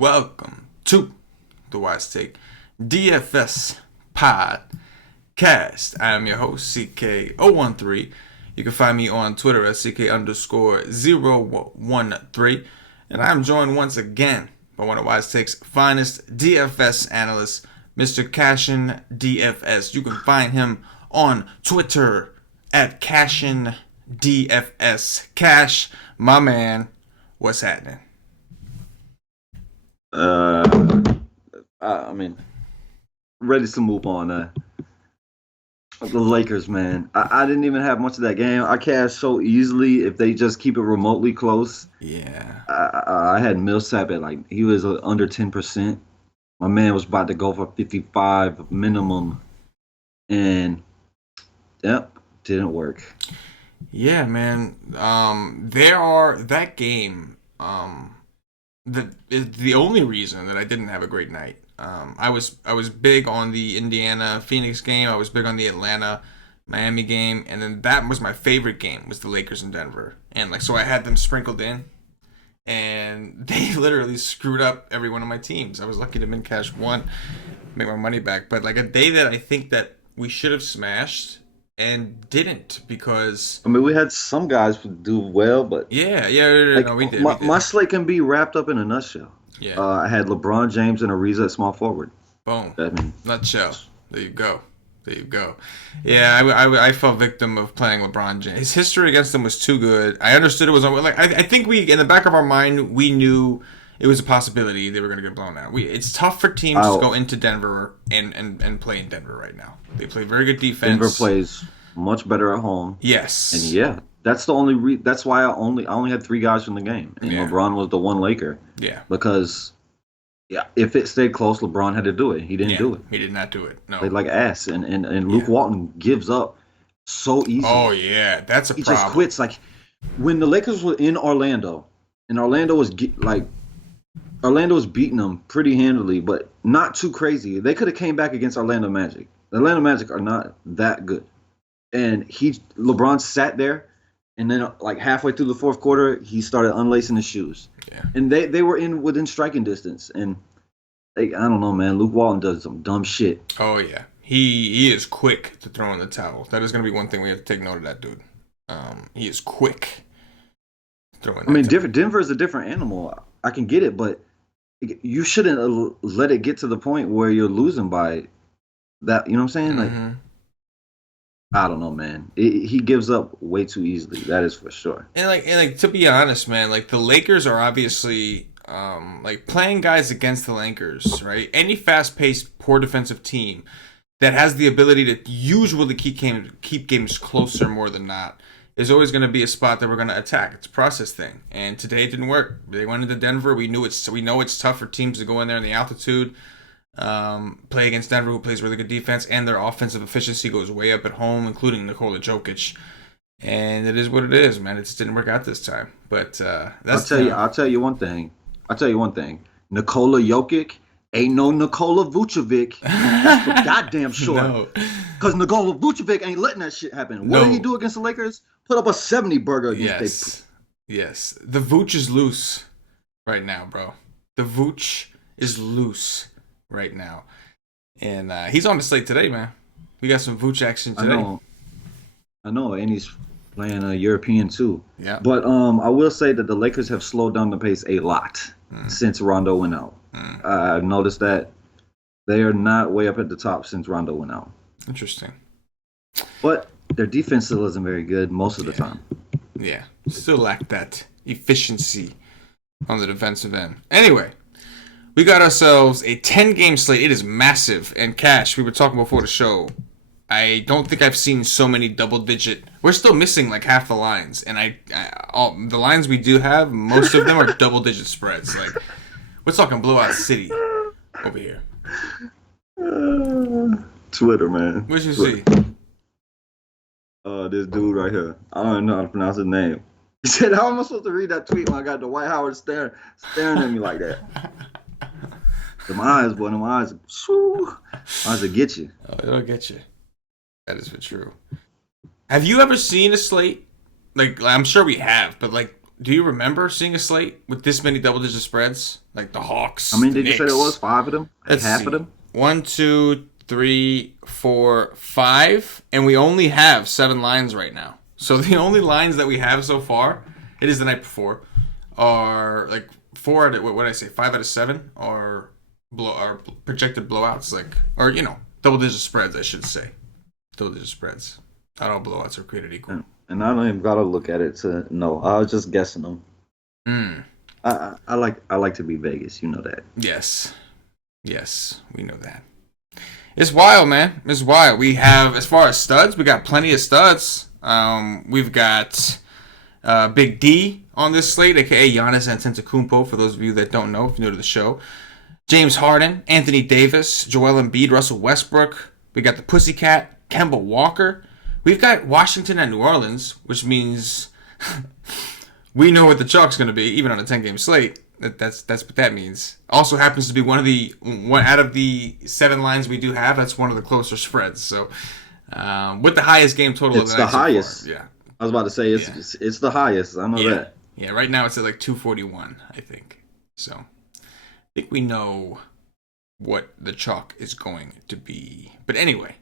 welcome to the Wise Take DFS podcast. I am your host, CK013. You can find me on Twitter at CK_013. And I'm joined once again by one of Wise Take's finest DFS analysts, Mr. CashinDFS. You can find him on Twitter at CashinDFS. Cash, my man, what's happening? I mean, ready to move on. The Lakers, man. I didn't even have much of that game. I cashed so easily if they just keep it remotely close. Yeah. I had Millsap at he was under 10%. My man was about to go for 55 minimum, and yep, didn't work. Yeah, man. That game. The only reason that I didn't have a great night. I was big on the Indiana Phoenix game. I was big on the Atlanta Miami game, and then that was my favorite game, was the Lakers in Denver. And so I had them sprinkled in, and they literally screwed up every one of my teams. I was lucky to min cash one, make my money back. But a day that I think that we should have smashed and didn't, because we had some guys do well, but we did. My slate can be wrapped up in a nutshell. Yeah. I had LeBron James and Ariza at small forward. Boom. Nutshell. There you go. Yeah, I fell victim of playing LeBron James. His history against them was too good. I understood it was I think we, in the back of our mind, we knew it was a possibility they were going to get blown out. It's tough for teams to go into Denver and play in Denver right now. They play very good defense. Denver plays much better at home. Yes. And yeah, that's the only that's why I only had three guys from the game, and LeBron was the one Laker. Yeah. Because if it stayed close, LeBron had to do it. He didn't do it. He did not do it. No. Played like ass, and Luke Walton gives up so easily. Oh yeah, that's a problem. He just quits. When the Lakers were in Orlando, and Orlando was beating them pretty handily, but not too crazy. They could have came back against Orlando Magic. The Orlando Magic are not that good. And LeBron sat there, and then halfway through the fourth quarter, he started unlacing his shoes. Yeah. And they were within striking distance. And I don't know, man. Luke Walton does some dumb shit. Oh yeah, he is quick to throw in the towel. That is going to be one thing we have to take note of, that dude. He is quick throwing. Denver is a different animal. I can get it, but you shouldn't let it get to the point where you're losing by that. You know what I'm saying? Mm-hmm. I don't know, man. He gives up way too easily. That is for sure. And to be honest, man, the Lakers are obviously playing guys against the Lakers, right? Any fast-paced, poor defensive team that has the ability to usually keep games closer more than not is always going to be a spot that we're going to attack. It's a process thing, and today it didn't work. They went into Denver. We know it's tough for teams to go in there in the altitude. Play against Denver, who plays really good defense, and their offensive efficiency goes way up at home, including Nikola Jokic. And it is what it is, man. It just didn't work out this time. But I'll tell you one thing. Nikola Jokic ain't no Nikola Vucevic. That's for goddamn sure. Because Nikola Vucevic ain't letting that shit happen. What did he do against the Lakers? Put up a 70 burger against Yes. The Vooch is loose right now, bro. The Vooch is loose right now. And he's on the slate today, man. We got some Vooch action today. I know, and he's playing European too. Yeah. But I will say that the Lakers have slowed down the pace a lot since Rondo went out. I've noticed that they are not way up at the top since Rondo went out. Interesting. But their defense still isn't very good most of the time. Yeah. Still lack that efficiency on the defensive end. Anyway, we got ourselves a 10-game slate. It is massive. And Cash, we were talking before the show, I don't think I've seen so many double-digit. We're still missing half the lines, and all the lines we do have, most of them are double-digit spreads. We're talking blowout city over here. Twitter, man. What'd you see? This dude right here. I don't know how to pronounce his name. He said, "How am I supposed to read that tweet when I got Dwight Howard staring at me like that?" Them eyes, boy. Them eyes. Eyes will get you. Oh, it'll get you. That is for true. Have you ever seen a slate? I'm sure we have, but do you remember seeing a slate with this many double-digit spreads? Like the Hawks, I mean, the did you say there Knicks. was 5 of them? Let's Half of see. them? 1, 2, 3, 4, 5, and we only have 7 lines right now. So the only lines that we have so far, it is the night before, are like 4 out of what did I say? 5 out of 7 are projected blowouts, like, or double-digit spreads, I should say. Double-digit spreads. Not all blowouts are created equal. And I don't even gotta look at it to know. I was just guessing them. Mm. I like to be Vegas. You know that. Yes, we know that. It's wild, man. It's wild. We have, as far as studs, we got plenty of studs. We've got Big D on this slate, aka Giannis Antetokounmpo. For those of you that don't know, if you're new to the show, James Harden, Anthony Davis, Joel Embiid, Russell Westbrook. We got the Pussycat, Kemba Walker. We've got Washington and New Orleans, which means we know what the chalk's going to be, even on a 10-game slate. That's what that means. Also happens to be one out of the 7 lines we do have. That's one of the closer spreads. So with the highest game total it's of the the night highest. So far. Yeah, I was about to say it's the highest. I know that. Yeah, right now it's at like 241, I think. So I think we know what the chalk is going to be. But anyway,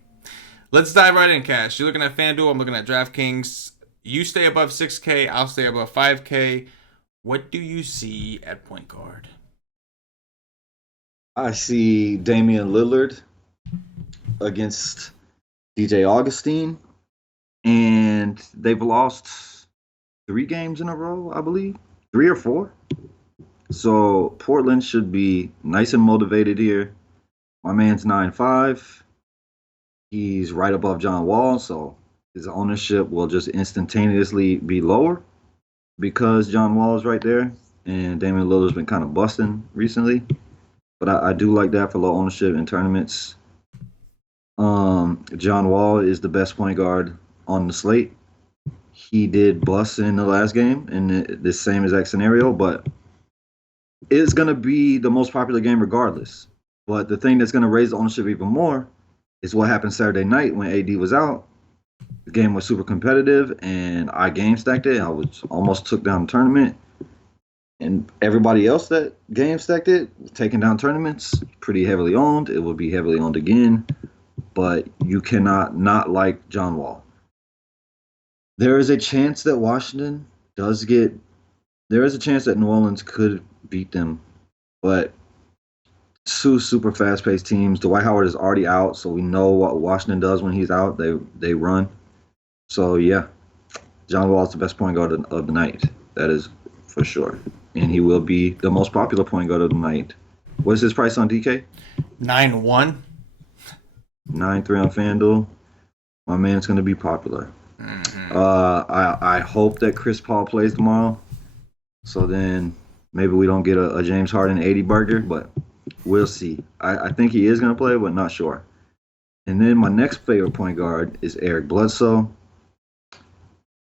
let's dive right in, Cash. You're looking at FanDuel. I'm looking at DraftKings. You stay above 6K. I'll stay above 5K. What do you see at point guard? I see Damian Lillard against DJ Augustine, and they've lost 3 games in a row, I believe, 3 or 4. So Portland should be nice and motivated here. My man's 9'5". He's right above John Wall, so his ownership will just instantaneously be lower because John Wall is right there, and Damian Lillard's been kind of busting recently. But I do like that for low ownership in tournaments. John Wall is the best point guard on the slate. He did bust in the last game in the same exact scenario, but it's going to be the most popular game regardless. But the thing that's going to raise the ownership even more is what happened Saturday night when AD was out. The game was super competitive, and I game stacked it. I was almost took down the tournament. And everybody else that game stacked it, taking down tournaments, pretty heavily owned. It will be heavily owned again. But you cannot not like John Wall. There is a chance that Washington does get... There is a chance that New Orleans could beat them. But 2 super fast-paced teams. Dwight Howard is already out, so we know what Washington does when he's out. They run. So, yeah, John Wall is the best point guard of the night. That is for sure. And he will be the most popular point guard of the night. What is his price on DK? 9-1. 9-3 on FanDuel. My man's going to be popular. Mm-hmm. I hope that Chris Paul plays tomorrow. So then maybe we don't get a James Harden 80 burger, but we'll see. I think he is going to play, but not sure. And then my next favorite point guard is Eric Bledsoe.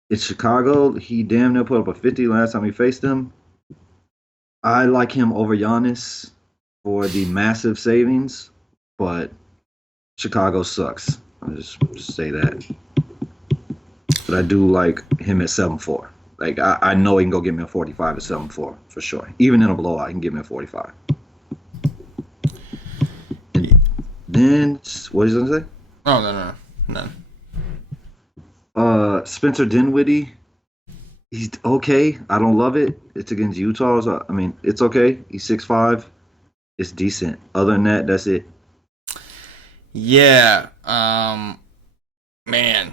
It's Chicago. He damn near put up a 50 last time he faced him. I like him over Giannis for the massive savings, but Chicago sucks. I'll just say that. But I do like him at 7-4. Like, I know he can go get me a 45 at 7-4 for sure. Even in a blowout, he can get me a 45. And then, what did you say? Oh, no. Spencer Dinwiddie, he's okay. I don't love it. It's against Utah. So, I mean, it's okay. He's 6'5". It's decent. Other than that, that's it. Yeah. Man.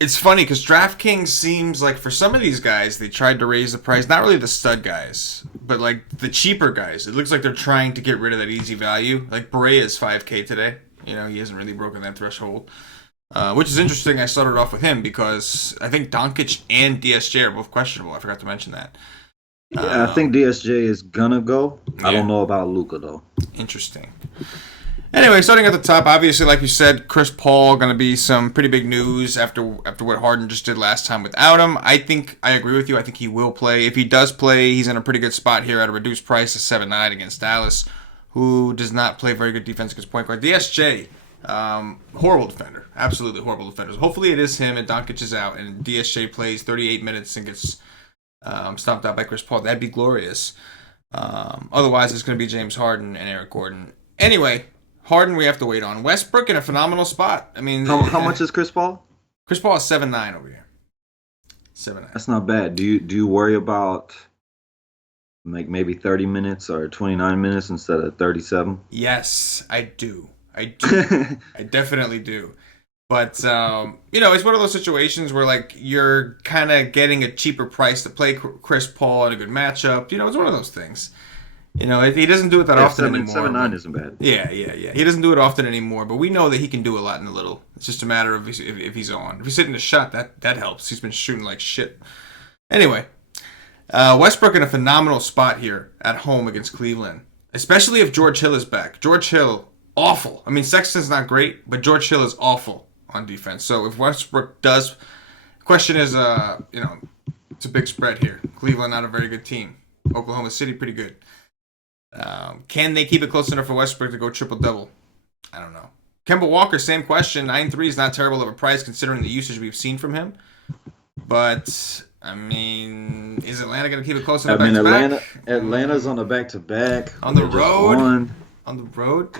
It's funny because DraftKings seems like for some of these guys, they tried to raise the price. Not really the stud guys, but like the cheaper guys. It looks like they're trying to get rid of that easy value. Like Barea is 5K today. He hasn't really broken that threshold. Which is interesting. I started off with him because I think Doncic and DSJ are both questionable. I forgot to mention that. Yeah, I think DSJ is gonna go. Yeah. I don't know about Luka though. Interesting. Anyway, starting at the top, obviously, like you said, Chris Paul going to be some pretty big news after what Harden just did last time without him. I agree with you. I think he will play. If he does play, he's in a pretty good spot here at a reduced price of 7-9 against Dallas, who does not play very good defense against point guard. DSJ, horrible defender. Absolutely horrible defender. Hopefully it is him and Doncic is out and DSJ plays 38 minutes and gets stomped out by Chris Paul. That'd be glorious. Otherwise, it's going to be James Harden and Eric Gordon. Anyway, Harden we have to wait on. Westbrook in a phenomenal spot. I mean, how much is Chris Paul? Chris Paul is 7'9" over here. 7'9". That's not bad. Do you worry about like maybe 30 minutes or 29 minutes instead of 37? Yes, I do. I definitely do. But it's one of those situations where like you're kind of getting a cheaper price to play Chris Paul in a good matchup. It's one of those things. He doesn't do it that often anymore. 7'9" isn't bad. Yeah. He doesn't do it often anymore, but we know that he can do a lot in a little. It's just a matter of if he's on. If he's hitting a shot, that helps. He's been shooting like shit. Anyway, Westbrook in a phenomenal spot here at home against Cleveland, especially if George Hill is back. George Hill, awful. I mean, Sexton's not great, but George Hill is awful on defense. So if Westbrook does, question is, it's a big spread here. Cleveland, not a very good team. Oklahoma City, pretty good. Can they keep it close enough for Westbrook to go triple-double? I don't know. Kemba Walker, same question. 9.3 is not terrible of a price considering the usage we've seen from him. But, I mean, is Atlanta going to keep it close enough back-to-back? Atlanta's on the back-to-back. On the road? On the road?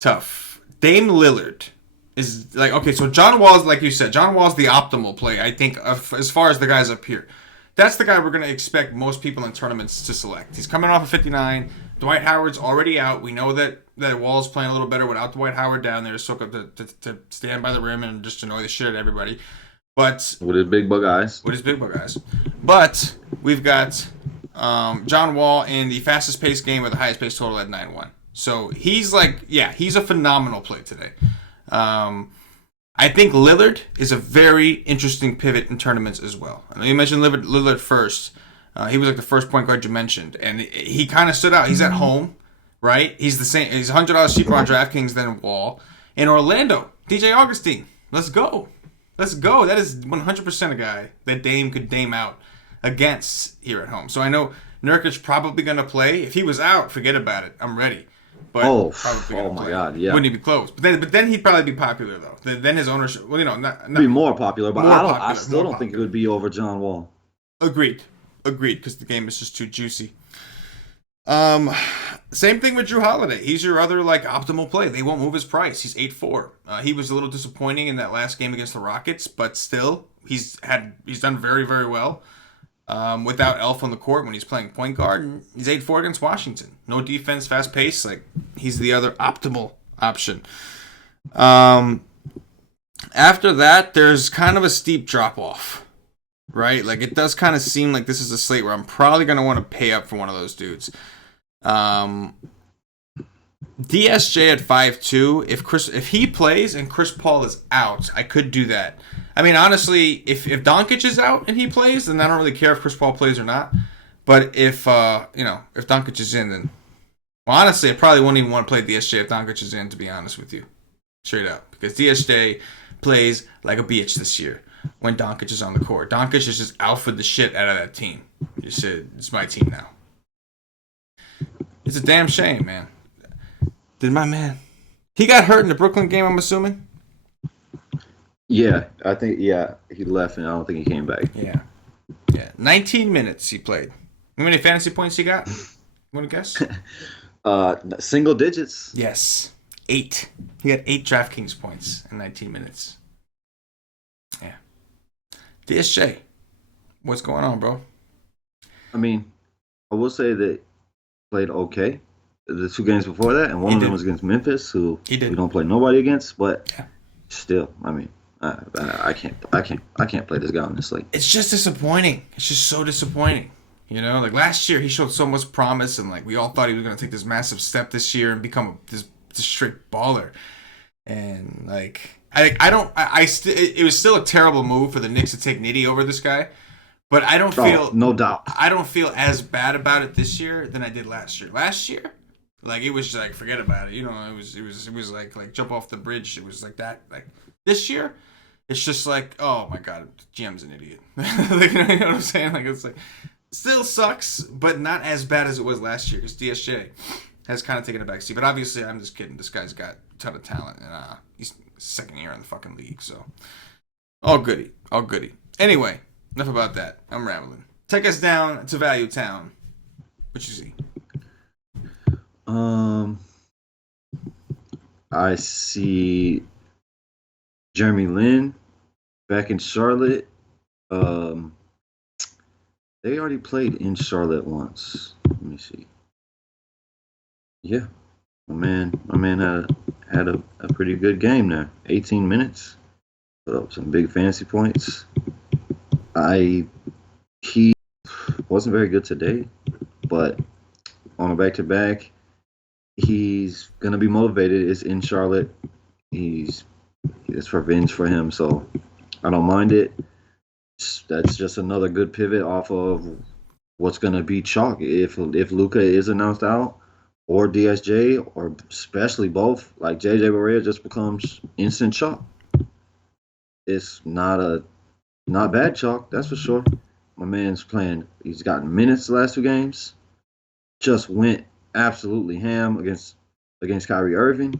Tough. Dame Lillard is like, okay, so John Wall's, like you said, John Wall's the optimal play, I think, as far as the guys up here. That's the guy we're going to expect most people in tournaments to select. He's coming off of 59. Dwight Howard's already out. We know that Wall's playing a little better without Dwight Howard down there to stand by the rim and just annoy the shit out of everybody. But with his big bug eyes. But we've got John Wall in the fastest paced game with the highest pace total at 9-1. So he's he's a phenomenal play today. I think Lillard is a very interesting pivot in tournaments as well. I know you mentioned Lillard first. He was like the first point guard you mentioned, and he kind of stood out. He's at home, right? He's the same. He's $100 cheaper on DraftKings than Wall. In Orlando, DJ Augustine. Let's go. That is 100% a guy that Dame could Dame out against here at home. So I know Nurkic probably going to play. If he was out, forget about it. I'm ready. But oh my God, yeah. Wouldn't he be close? But then he'd probably be popular though. Then his ownership, not be more popular. But I still don't think it would be over John Wall. Agreed, because the game is just too juicy. Same thing with Drew Holiday. He's your other optimal play. They won't move his price. He's 8-4. He was a little disappointing in that last game against the Rockets, but still he's done very, very well. Without Elf on the court when he's playing point guard, and he's 8-4 against Washington. No defense, fast pace. He's the other optimal option. After that, there's kind of a steep drop off, right? It does kind of seem like this is a slate where I'm probably going to want to pay up for one of those dudes. DSJ at 5-2. If he plays and Chris Paul is out, I could do that. I mean, honestly, if Doncic is out and he plays, then I don't really care if Chris Paul plays or not. But if Doncic is in, then honestly, I probably wouldn't even want to play DSJ if Doncic is in, to be honest with you, straight up, because DSJ plays like a bitch this year when Doncic is on the court. Doncic is just alpha the shit out of that team. You said it's my team now. It's a damn shame, man. Did my man? He got hurt in the Brooklyn game, I'm assuming. Yeah, I think he left and I don't think he came back. Yeah. 19 minutes he played. How many fantasy points he got? You want to guess? Single digits. Yes, 8. He got 8 DraftKings points in 19 minutes. Yeah. DSJ, what's going on, bro? I mean, I will say that he played okay the 2 games before that, and one of them was against Memphis, who we don't play nobody against. But still, I mean. I can't play this guy on this league. It's just disappointing. It's just so disappointing. Last year he showed so much promise, and we all thought he was going to take this massive step this year and become this straight baller. And it was still a terrible move for the Knicks to take Nitty over this guy, but I don't feel no doubt. I don't feel as bad about it this year than I did last year. Last year, it was forget about it. It was like jump off the bridge. It was like that. This year. It's just oh my God, GM's an idiot. You know what I'm saying? It's still sucks, but not as bad as it was last year because DSJ has kind of taken a backseat. But obviously, I'm just kidding. This guy's got a ton of talent, and he's second year in the fucking league. So, all goody. Anyway, enough about that. I'm rambling. Take us down to Value Town. What you see? I see Jeremy Lin back in Charlotte. They already played in Charlotte once. Let me see. Yeah, my man had a pretty good game there. 18 minutes, put up some big fantasy points. He wasn't very good today, but on a back-to-back, he's gonna be motivated. It's in Charlotte. It's revenge for him, so I don't mind it. That's just another good pivot off of what's gonna be chalk if Luka is announced out, or DSJ, or especially both. Like JJ Barea just becomes instant chalk. It's not bad chalk, that's for sure. My man's playing. He's gotten minutes the last 2 games. Just went absolutely ham against Kyrie Irving.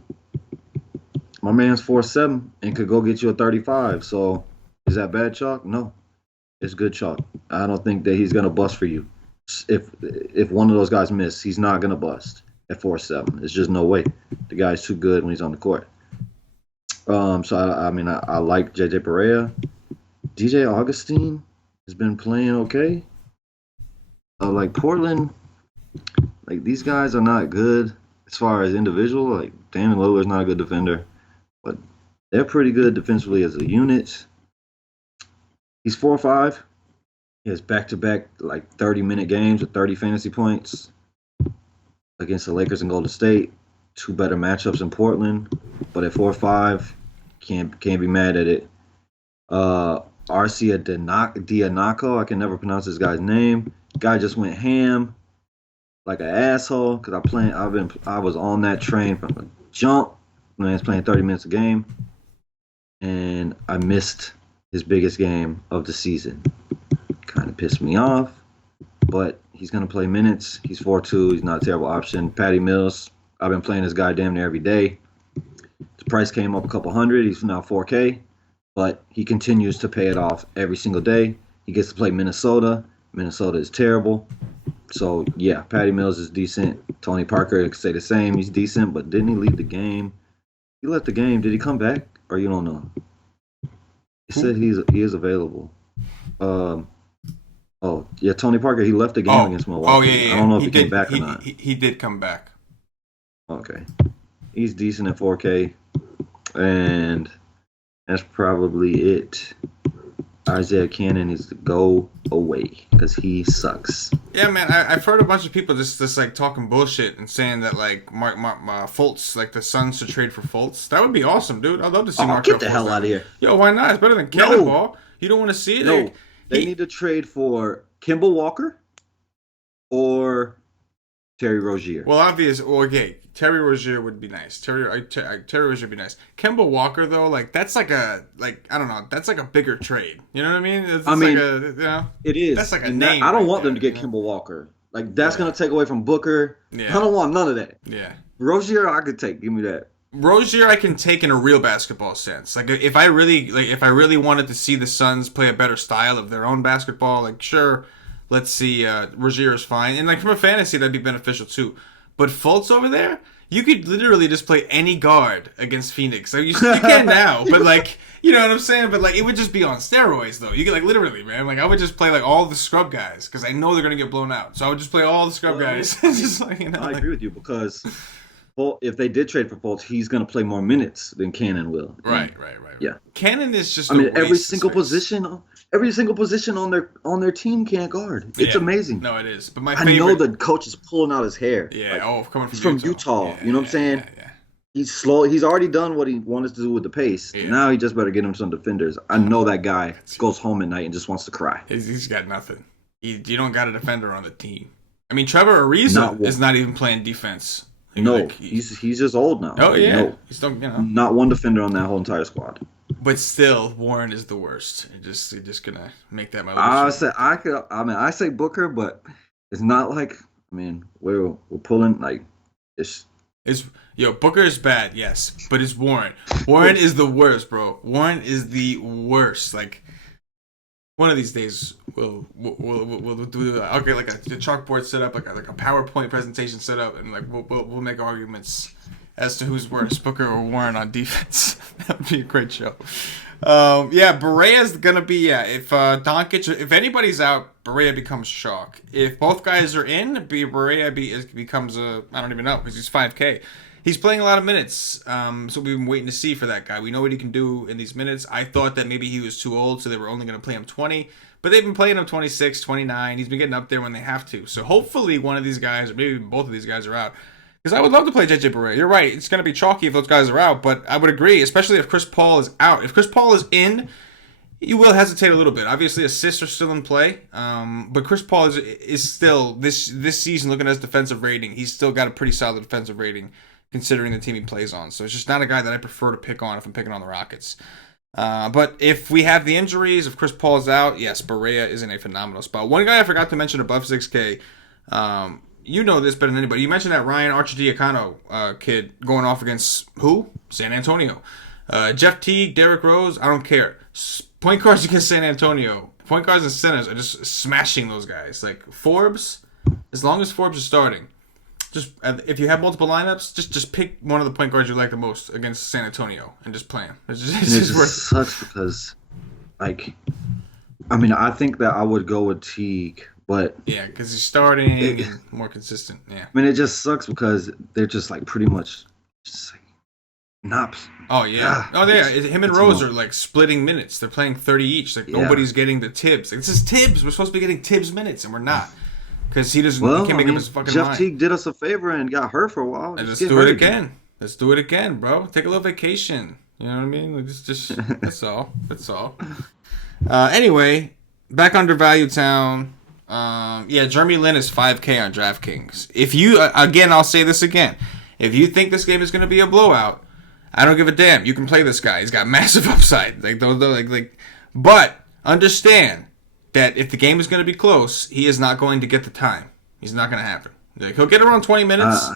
My man's 4-7 and could go get you a 35. So is that bad chalk? No, it's good chalk. I don't think that he's gonna bust for you. If one of those guys miss, he's not gonna bust at 4-7. There's just no way. The guy's too good when he's on the court. So I like JJ Barea. DJ Augustine has been playing okay. Like Portland, like these guys are not good as far as individual. Like Damian Lillard's not a good defender, but they're pretty good defensively as a unit. He's 4-5. He has back-to-back like 30-minute games with 30 fantasy points against the Lakers and Golden State. 2 better matchups in Portland, but at 4-5, can't be mad at it. Arcia Dianaco, I can never pronounce this guy's name. Guy just went ham like an asshole because I was on that train from the jump. Man's playing 30 minutes a game, and I missed his biggest game of the season. Kind of pissed me off, but he's gonna play minutes. He's 4-2. He's not a terrible option. Patty Mills, I've been playing this guy damn near every day. The price came up a couple hundred. He's now 4K, but he continues to pay it off every single day. He gets to play Minnesota. Minnesota is terrible. So, yeah, Patty Mills is decent. Tony Parker could say the same. He's decent, but didn't he leave the game? He left the game. Did he come back? Or you don't know? He said he is available. Tony Parker, he left the game against Milwaukee. Oh, yeah. I don't know if he came back or not. He did come back. Okay. He's decent at 4K. And that's probably it. Isaiah Cannon needs to go away because he sucks. Yeah, man, I've heard a bunch of people just like talking bullshit and saying that like Fultz, like the Suns should trade for Fultz. That would be awesome, dude. I'd love to see Markelle Fultz. Get the hell out of here. Yo, why not? It's better than Cannonball. You don't want to see it? No, they need to trade for Kemba Walker or Terry Rozier. Well, okay. Terry Rozier would be nice. Terry Rozier would be nice. Kemba Walker though, like that's like I don't know, that's like a bigger trade. You know what I mean? It is. That's like a name. I don't want them to get Kemba Walker. Like that's gonna take away from Booker. Yeah. I don't want none of that. Yeah. Rozier, I could take. Give me that. Rozier, I can take in a real basketball sense. Like if I really wanted to see the Suns play a better style of their own basketball, like sure, let's see. Rozier is fine, and like from a fantasy, that'd be beneficial too. But Fultz over there, you could literally just play any guard against Phoenix. Like you can now, but like you know what I'm saying. But like it would just be on steroids though. You could like literally, man. Like I would just play like all the scrub guys because I know they're gonna get blown out. So I would just play all the scrub guys. Just like, I agree with you because if they did trade for Fultz, he's gonna play more minutes than Cannon will. Right. Yeah, Cannon is just. Every single position on their team can't guard. It's amazing. No, it is. But I know the coach is pulling out his hair. Yeah. Coming from he's from Utah. Yeah, you know what I'm saying? Yeah. He's slow. He's already done what he wanted to do with the pace. Yeah. Now he just better get him some defenders. I know that guy goes home at night and just wants to cry. He's got nothing. You don't got a defender on the team. I mean, Trevor Ariza is not even playing defense. He's just old now. Oh yeah. No. He's still, not one defender on that whole entire squad. But still, Warren is the worst. You're just gonna make that my. I say Booker, but it's not like we're pulling like it's. Booker is bad, yes, but it's Warren. Warren is the worst, bro. Warren is the worst. Like One of these days, we'll do that. Okay, like a chalkboard set up, like a PowerPoint presentation set up, and like we'll make arguments as to who's worse, Booker or Warren on defense. That would be a great show. Barea's gonna be if Doncic, if anybody's out, Barea becomes chalk. If both guys are in, Barea becomes I don't even know because he's 5K. He's playing a lot of minutes, so we've been waiting to see for that guy. We know what he can do in these minutes. I thought that maybe he was too old, so they were only going to play him 20. But they've been playing him 26, 29. He's been getting up there when they have to. So hopefully one of these guys, or maybe both of these guys are out. Because I would love to play JJ Barea. You're right. It's going to be chalky if those guys are out. But I would agree, especially if Chris Paul is out. If Chris Paul is in, you will hesitate a little bit. Obviously, assists are still in play. But Chris Paul is still, this season, looking at his defensive rating, he's still got a pretty solid defensive rating, considering the team he plays on. So it's just not a guy that I prefer to pick on if I'm picking on the Rockets. But if we have the injuries, if Chris Paul is out, yes, Barea is in a phenomenal spot. One guy I forgot to mention above 6K, you know this better than anybody. You mentioned that Ryan Arcidiacono kid going off against who? San Antonio. Jeff Teague, Derrick Rose, I don't care. Point guards against San Antonio. Point guards and centers are just smashing those guys. Like Forbes, as long as Forbes is starting, just if you have multiple lineups, just pick one of the point guards you like the most against San Antonio and just play him. It just sucks because, I think that I would go with Teague, but yeah, because he's starting and more consistent. Yeah, it just sucks because they're just like pretty much just like not. Oh yeah, him and Rose are like splitting minutes. They're playing 30 each. Like nobody's getting the Tibbs. Like, this is Tibbs. We're supposed to be getting Tibbs minutes, and we're not. Because he doesn't. He can't make up his fucking mind. Jeff Teague did us a favor and got hurt for a while. And let's do it again. Let's do it again, bro. Take a little vacation. You know what I mean? Like, just that's all. That's all. Anyway, back undervalued town. Jeremy Lin is 5K on DraftKings. If you again, I'll say this again. If you think this game is going to be a blowout, I don't give a damn. You can play this guy. He's got massive upside. But understand that if the game is going to be close, he is not going to get the time. He's not going to happen. Like, he'll get around 20 minutes,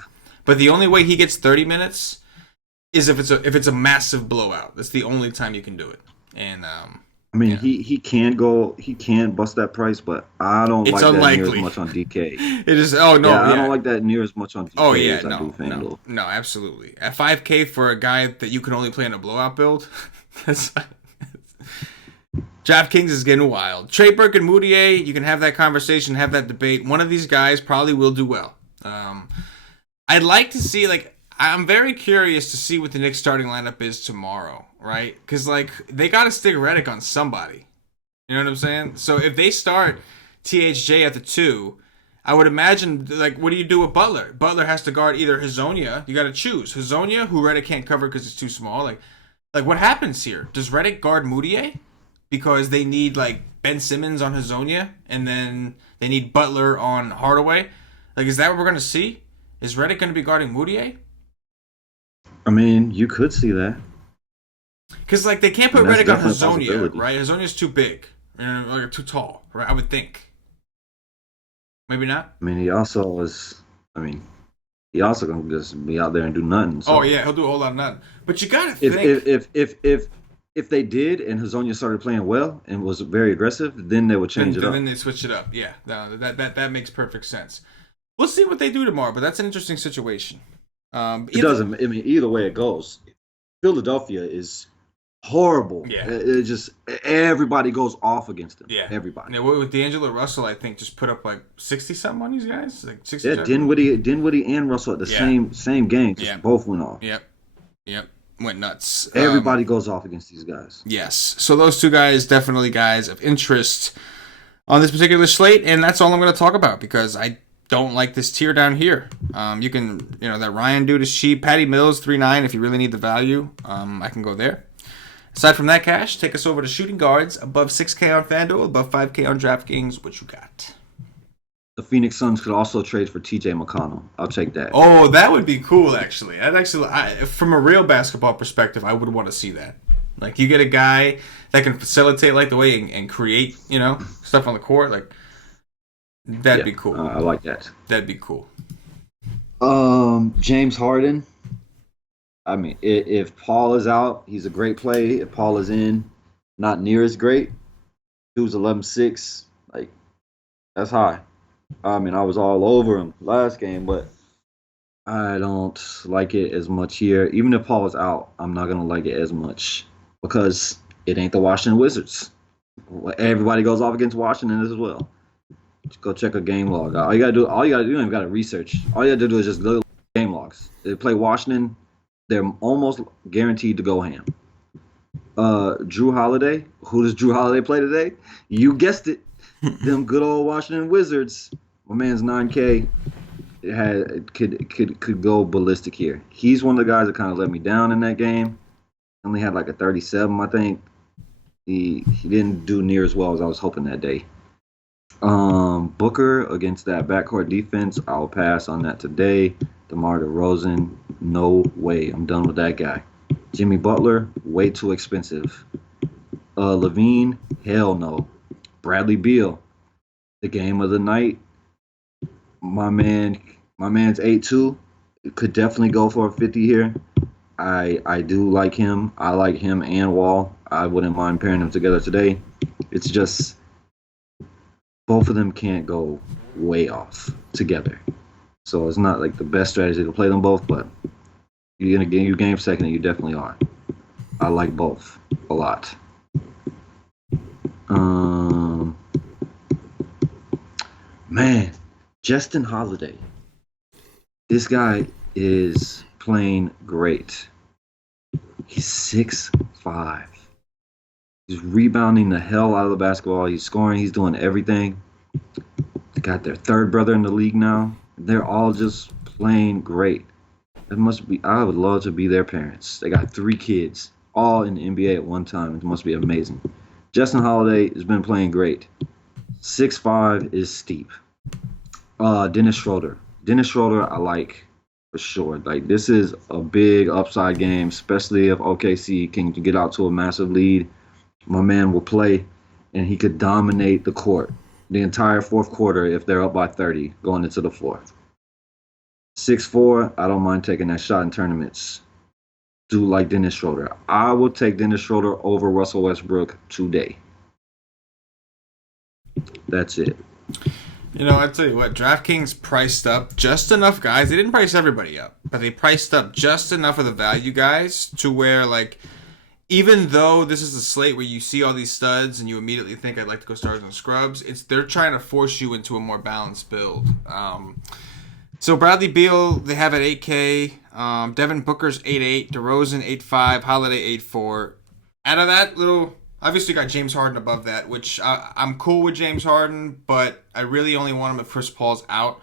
but the only way he gets 30 minutes is if it's a massive blowout. That's the only time you can do it. And he can bust that price, but I don't like that near as much on DK. It is. Oh no, I don't like that near as much on DK as I do FanDuel. No, absolutely. At 5K for a guy that you can only play in a blowout build, that's. DraftKings is getting wild. Trey Burke and Moutier, you can have that conversation, have that debate. One of these guys probably will do well. I'd like to see, I'm very curious to see what the Knicks starting lineup is tomorrow, right? Because, they got to stick Redick on somebody. You know what I'm saying? So if they start THJ at the 2, I would imagine, what do you do with Butler? Butler has to guard either Hazonia. You got to choose. Hazonia, who Redick can't cover because it's too small. What happens here? Does Redick guard Moutier? Because they need Ben Simmons on Hazonia, and then they need Butler on Hardaway. Is that what we're going to see? Is Redick going to be guarding Moutier? You could see that. Because they can't put Redick on Hazonia, right? Hazonia's too big, too tall, right? I would think. Maybe not. He also is. He also going to just be out there and do nothing. So. Oh yeah, he'll do a whole lot of nothing. But you got to think if they did and Hazonia started playing well and was very aggressive, then they would change it up. Then they switch it up. Yeah, no, that makes perfect sense. We'll see what they do tomorrow, but that's an interesting situation. It doesn't. Either way it goes, Philadelphia is horrible. Yeah, it just everybody goes off against them. Yeah, everybody. Yeah, with D'Angelo Russell, I think just put up 60-something on these guys, 60. Yeah, Dinwiddie and Russell at the same game, just both went off. Yep. Went nuts. Everybody goes off against these guys. Yes. So those two guys, definitely guys of interest on this particular slate, and that's all I'm going to talk about because I don't like this tier down here. You can, that Ryan dude is cheap. Patty Mills, 3.9 if you really need the value. I can go there. Aside from that, Cash, take us over to shooting guards above 6K on FanDuel, above 5K on DraftKings. What you got? The Phoenix Suns could also trade for TJ McConnell. I'll take that. Oh, that would be cool, actually. From a real basketball perspective, I would want to see that. You get a guy that can facilitate the way and create, stuff on the court. That'd be cool. I like that. That'd be cool. James Harden. If Paul is out, he's a great play. If Paul is in, not near as great. Dude's 11-6. Like, that's high. I mean, I was all over him last game, but I don't like it as much here. Even if Paul is out, I'm not gonna like it as much because it ain't the Washington Wizards. Everybody goes off against Washington as well. Just go check a game log. All you gotta do, you don't even gotta research. All you gotta do is just look at game logs. They play Washington, they're almost guaranteed to go ham. Drew Holiday. Who does Drew Holiday play today? You guessed it. Them good old Washington Wizards. My man's 9K could go ballistic here. He's one of the guys that kind of let me down in that game. Only had like a 37, I think. He didn't do near as well as I was hoping that day. Booker against that backcourt defense, I'll pass on that today. DeMar DeRozan, no way. I'm done with that guy. Jimmy Butler, way too expensive. Levine, hell no. Bradley Beal, the game of the night. My man's 8-2. Could definitely go for a 50 here. I do like him. I like him and Wall. I wouldn't mind pairing them together today. It's just both of them can't go way off together. So it's not like the best strategy to play them both, but you're gonna get your game second, and you definitely are. I like both a lot. Man, Justin Holiday. This guy is playing great. He's 6'5". He's rebounding the hell out of the basketball. He's scoring. He's doing everything. They got their third brother in the league now. They're all just playing great. It must be. I would love to be their parents. They got 3 kids, all in the NBA at one time. It must be amazing. Justin Holiday has been playing great. 6'5" is steep. Dennis Schroeder. Dennis Schroeder, I like for sure. Like, this is a big upside game, especially if OKC can get out to a massive lead. My man will play, and he could dominate the court the entire fourth quarter if they're up by 30 going into the fourth. 6'4", I don't mind taking that shot in tournaments. Do like Dennis Schroeder. I will take Dennis Schroeder over Russell Westbrook today. That's it. You know, I tell you what, DraftKings priced up just enough guys. They didn't price everybody up, but they priced up just enough of the value guys to where, like, even though this is a slate where you see all these studs and you immediately think I'd like to go stars and scrubs, they're trying to force you into a more balanced build. So Bradley Beal, they have at 8K. Devin Booker's 8.8. DeRozan 8.5. Holiday 8.4. Out of that little, obviously you got James Harden above that, which I'm cool with James Harden, but I really only want him if Chris Paul's out.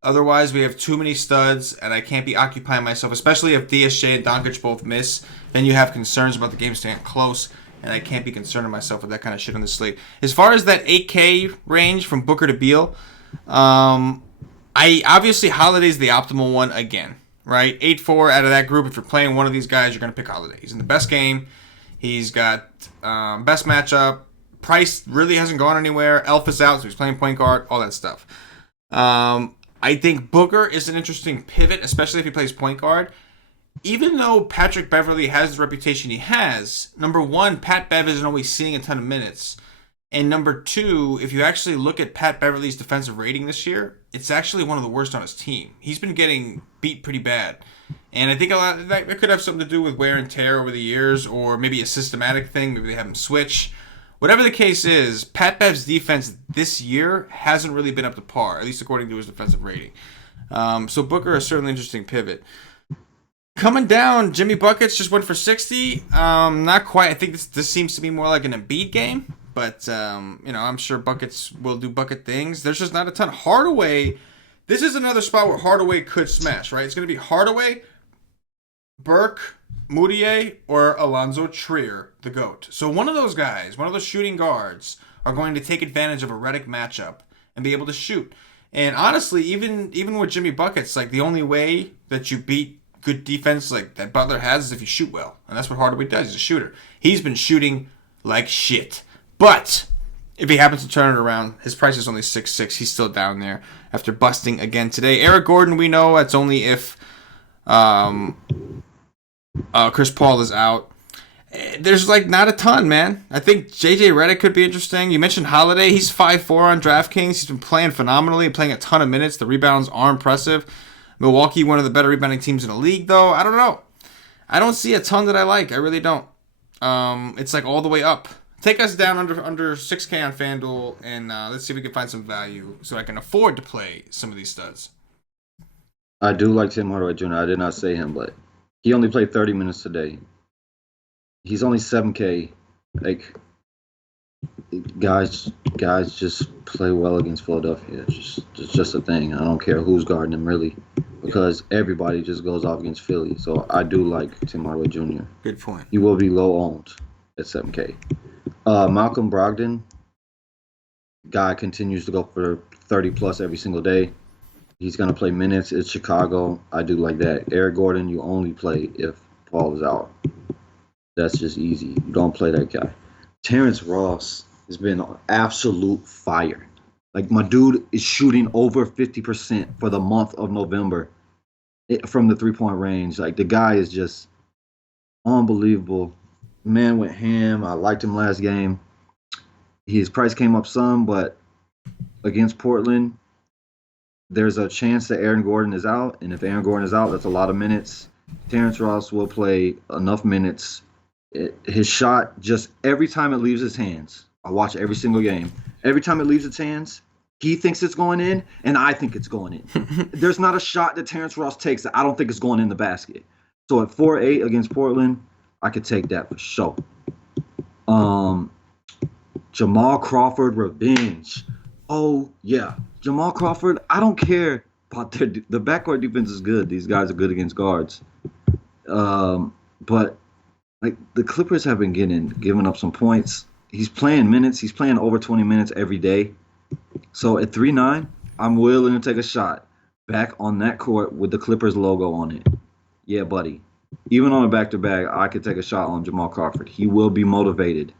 Otherwise, we have too many studs, and I can't be occupying myself, especially if DSJ and Doncic both miss. Then you have concerns about the game staying close, and I can't be concerning myself with that kind of shit on the slate. As far as that 8K range from Booker to Beal, I obviously Holiday's the optimal one again, right? 8-4 out of that group. If you're playing one of these guys, you're going to pick Holiday. He's in the best game. He's got best matchup. Price really hasn't gone anywhere. Elf is out, so he's playing point guard, all that stuff. I think Booker is an interesting pivot, especially if he plays point guard. Even though Patrick Beverley has the reputation he has, number one, Pat Bev isn't always seeing a ton of minutes. And number two, if you actually look at Pat Beverley's defensive rating this year, it's actually one of the worst on his team. He's been getting beat pretty bad. And I think a lot of that could have something to do with wear and tear over the years, or maybe a systematic thing. Maybe they have him switch. Whatever the case is, Pat Bev's defense this year hasn't really been up to par, at least according to his defensive rating. So Booker is certainly an interesting pivot. Coming down, Jimmy Buckets just went for 60. Not quite. I think this seems to be more like an Embiid game. But, I'm sure Buckets will do bucket things. There's just not a ton. Hardaway, this is another spot where Hardaway could smash, right? It's going to be Hardaway, Burke, Moutier, or Alonzo Trier, the GOAT. So one of those guys, one of those shooting guards, are going to take advantage of a Redick matchup and be able to shoot. And honestly, even with Jimmy Buckets, like, the only way that you beat good defense like that Butler has is if you shoot well. And that's what Hardaway does. He's a shooter. He's been shooting like shit. But if he happens to turn it around, his price is only 6.6. He's still down there after busting again today. Eric Gordon, we know that's only if Chris Paul is out. There's like not a ton, man. I think JJ Redick could be interesting. You mentioned Holiday. He's 5'4" on DraftKings. He's been playing phenomenally, playing a ton of minutes. The rebounds are impressive. Milwaukee, one of the better rebounding teams in the league, though. I don't know. I don't see a ton that I like. I really don't. It's like all the way up. Take us down under 6K on FanDuel, and let's see if we can find some value so I can afford to play some of these studs. I do like Tim Hardaway Jr. I did not say him, but he only played 30 minutes today. He's only 7K. Like, guys just play well against Philadelphia. It's just a thing. I don't care who's guarding him, really, because everybody just goes off against Philly. So I do like Tim Hardaway Jr. Good point. He will be low owned at 7K. Malcolm Brogdon, guy continues to go for 30 plus every single day. He's going to play minutes. It's Chicago. I do like that. Eric Gordon, you only play if Paul is out. That's just easy. You don't play that guy. Terrence Ross has been on absolute fire. Like, my dude is shooting over 50% for the month of November from the three-point range. Like, the guy is just unbelievable. Man went ham. I liked him last game. His price came up some, but against Portland, there's a chance that Aaron Gordon is out. And if Aaron Gordon is out, that's a lot of minutes. Terrence Ross will play enough minutes. His shot, just every time it leaves his hands, I watch every single game. Every time it leaves his hands, he thinks it's going in, and I think it's going in. There's not a shot that Terrence Ross takes that I don't think is going in the basket. So at 4-8 against Portland, I could take that for sure. Jamal Crawford revenge. Oh, yeah. Jamal Crawford, I don't care about the backcourt defense is good. These guys are good against guards. But like, the Clippers have been giving up some points. He's playing minutes. He's playing over 20 minutes every day. So at 3-9, I'm willing to take a shot back on that court with the Clippers logo on it. Yeah, buddy. Even on a back-to-back, I could take a shot on Jamal Crawford. He will be motivated.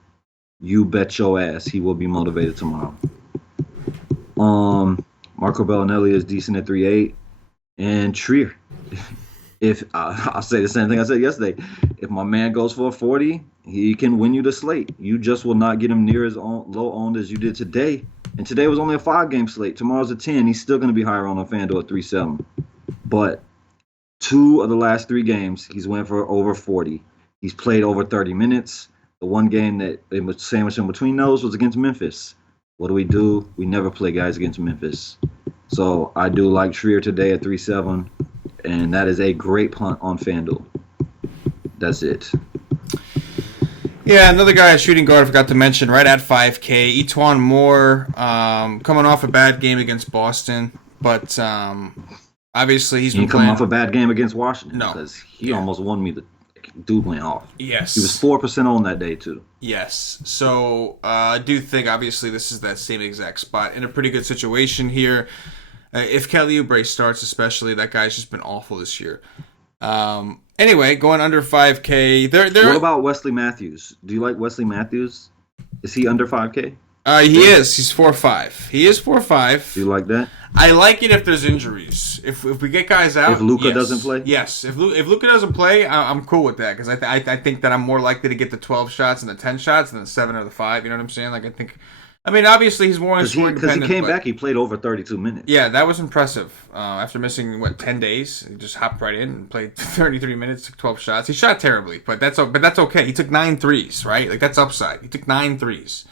You bet your ass he will be motivated tomorrow. Marco Bellinelli is decent at 3-8. And Trier. If I'll say the same thing I said yesterday. If my man goes for a 40, he can win you the slate. You just will not get him near as low owned as you did today. And today was only a 5-game slate. Tomorrow's a 10. He's still going to be higher on FanDuel at 3-7. But 2 of the last 3 games, he's went for over 40. He's played over 30 minutes. The one game that it was sandwiched in between those was against Memphis. What do? We never play guys against Memphis. So I do like Trier today at 3-7. And that is a great punt on FanDuel. That's it. Yeah, another guy at shooting guard I forgot to mention, right at 5K. Etuan Moore, coming off a bad game against Boston. But obviously he's been coming off a bad game against Washington. No. Because he almost won me. The dude went off. Yes. He was 4% on that day, too. Yes. So I do think, obviously, this is that same exact spot. In a pretty good situation here. If Kelly Oubre starts, especially, that guy's just been awful this year. Anyway, going under 5K. What about Wesley Matthews? Do you like Wesley Matthews? Is he under 5K? He is. He's 4.5. He is 4.5. Do you like that? I like it if there's injuries. If we get guys out. If Luka doesn't play? Yes. If Luka doesn't play, I'm cool with that. Because I think that I'm more likely to get the 12 shots and the 10 shots than the 7 or the 5. You know what I'm saying? Like, I mean, obviously, he's more scoring dependent. Because he came back, he played over 32 minutes. Yeah, that was impressive. After missing, 10 days, he just hopped right in and played 33 minutes, took 12 shots. He shot terribly, but that's okay. He took 9 threes, right? Like, that's upside. He took 9 threes.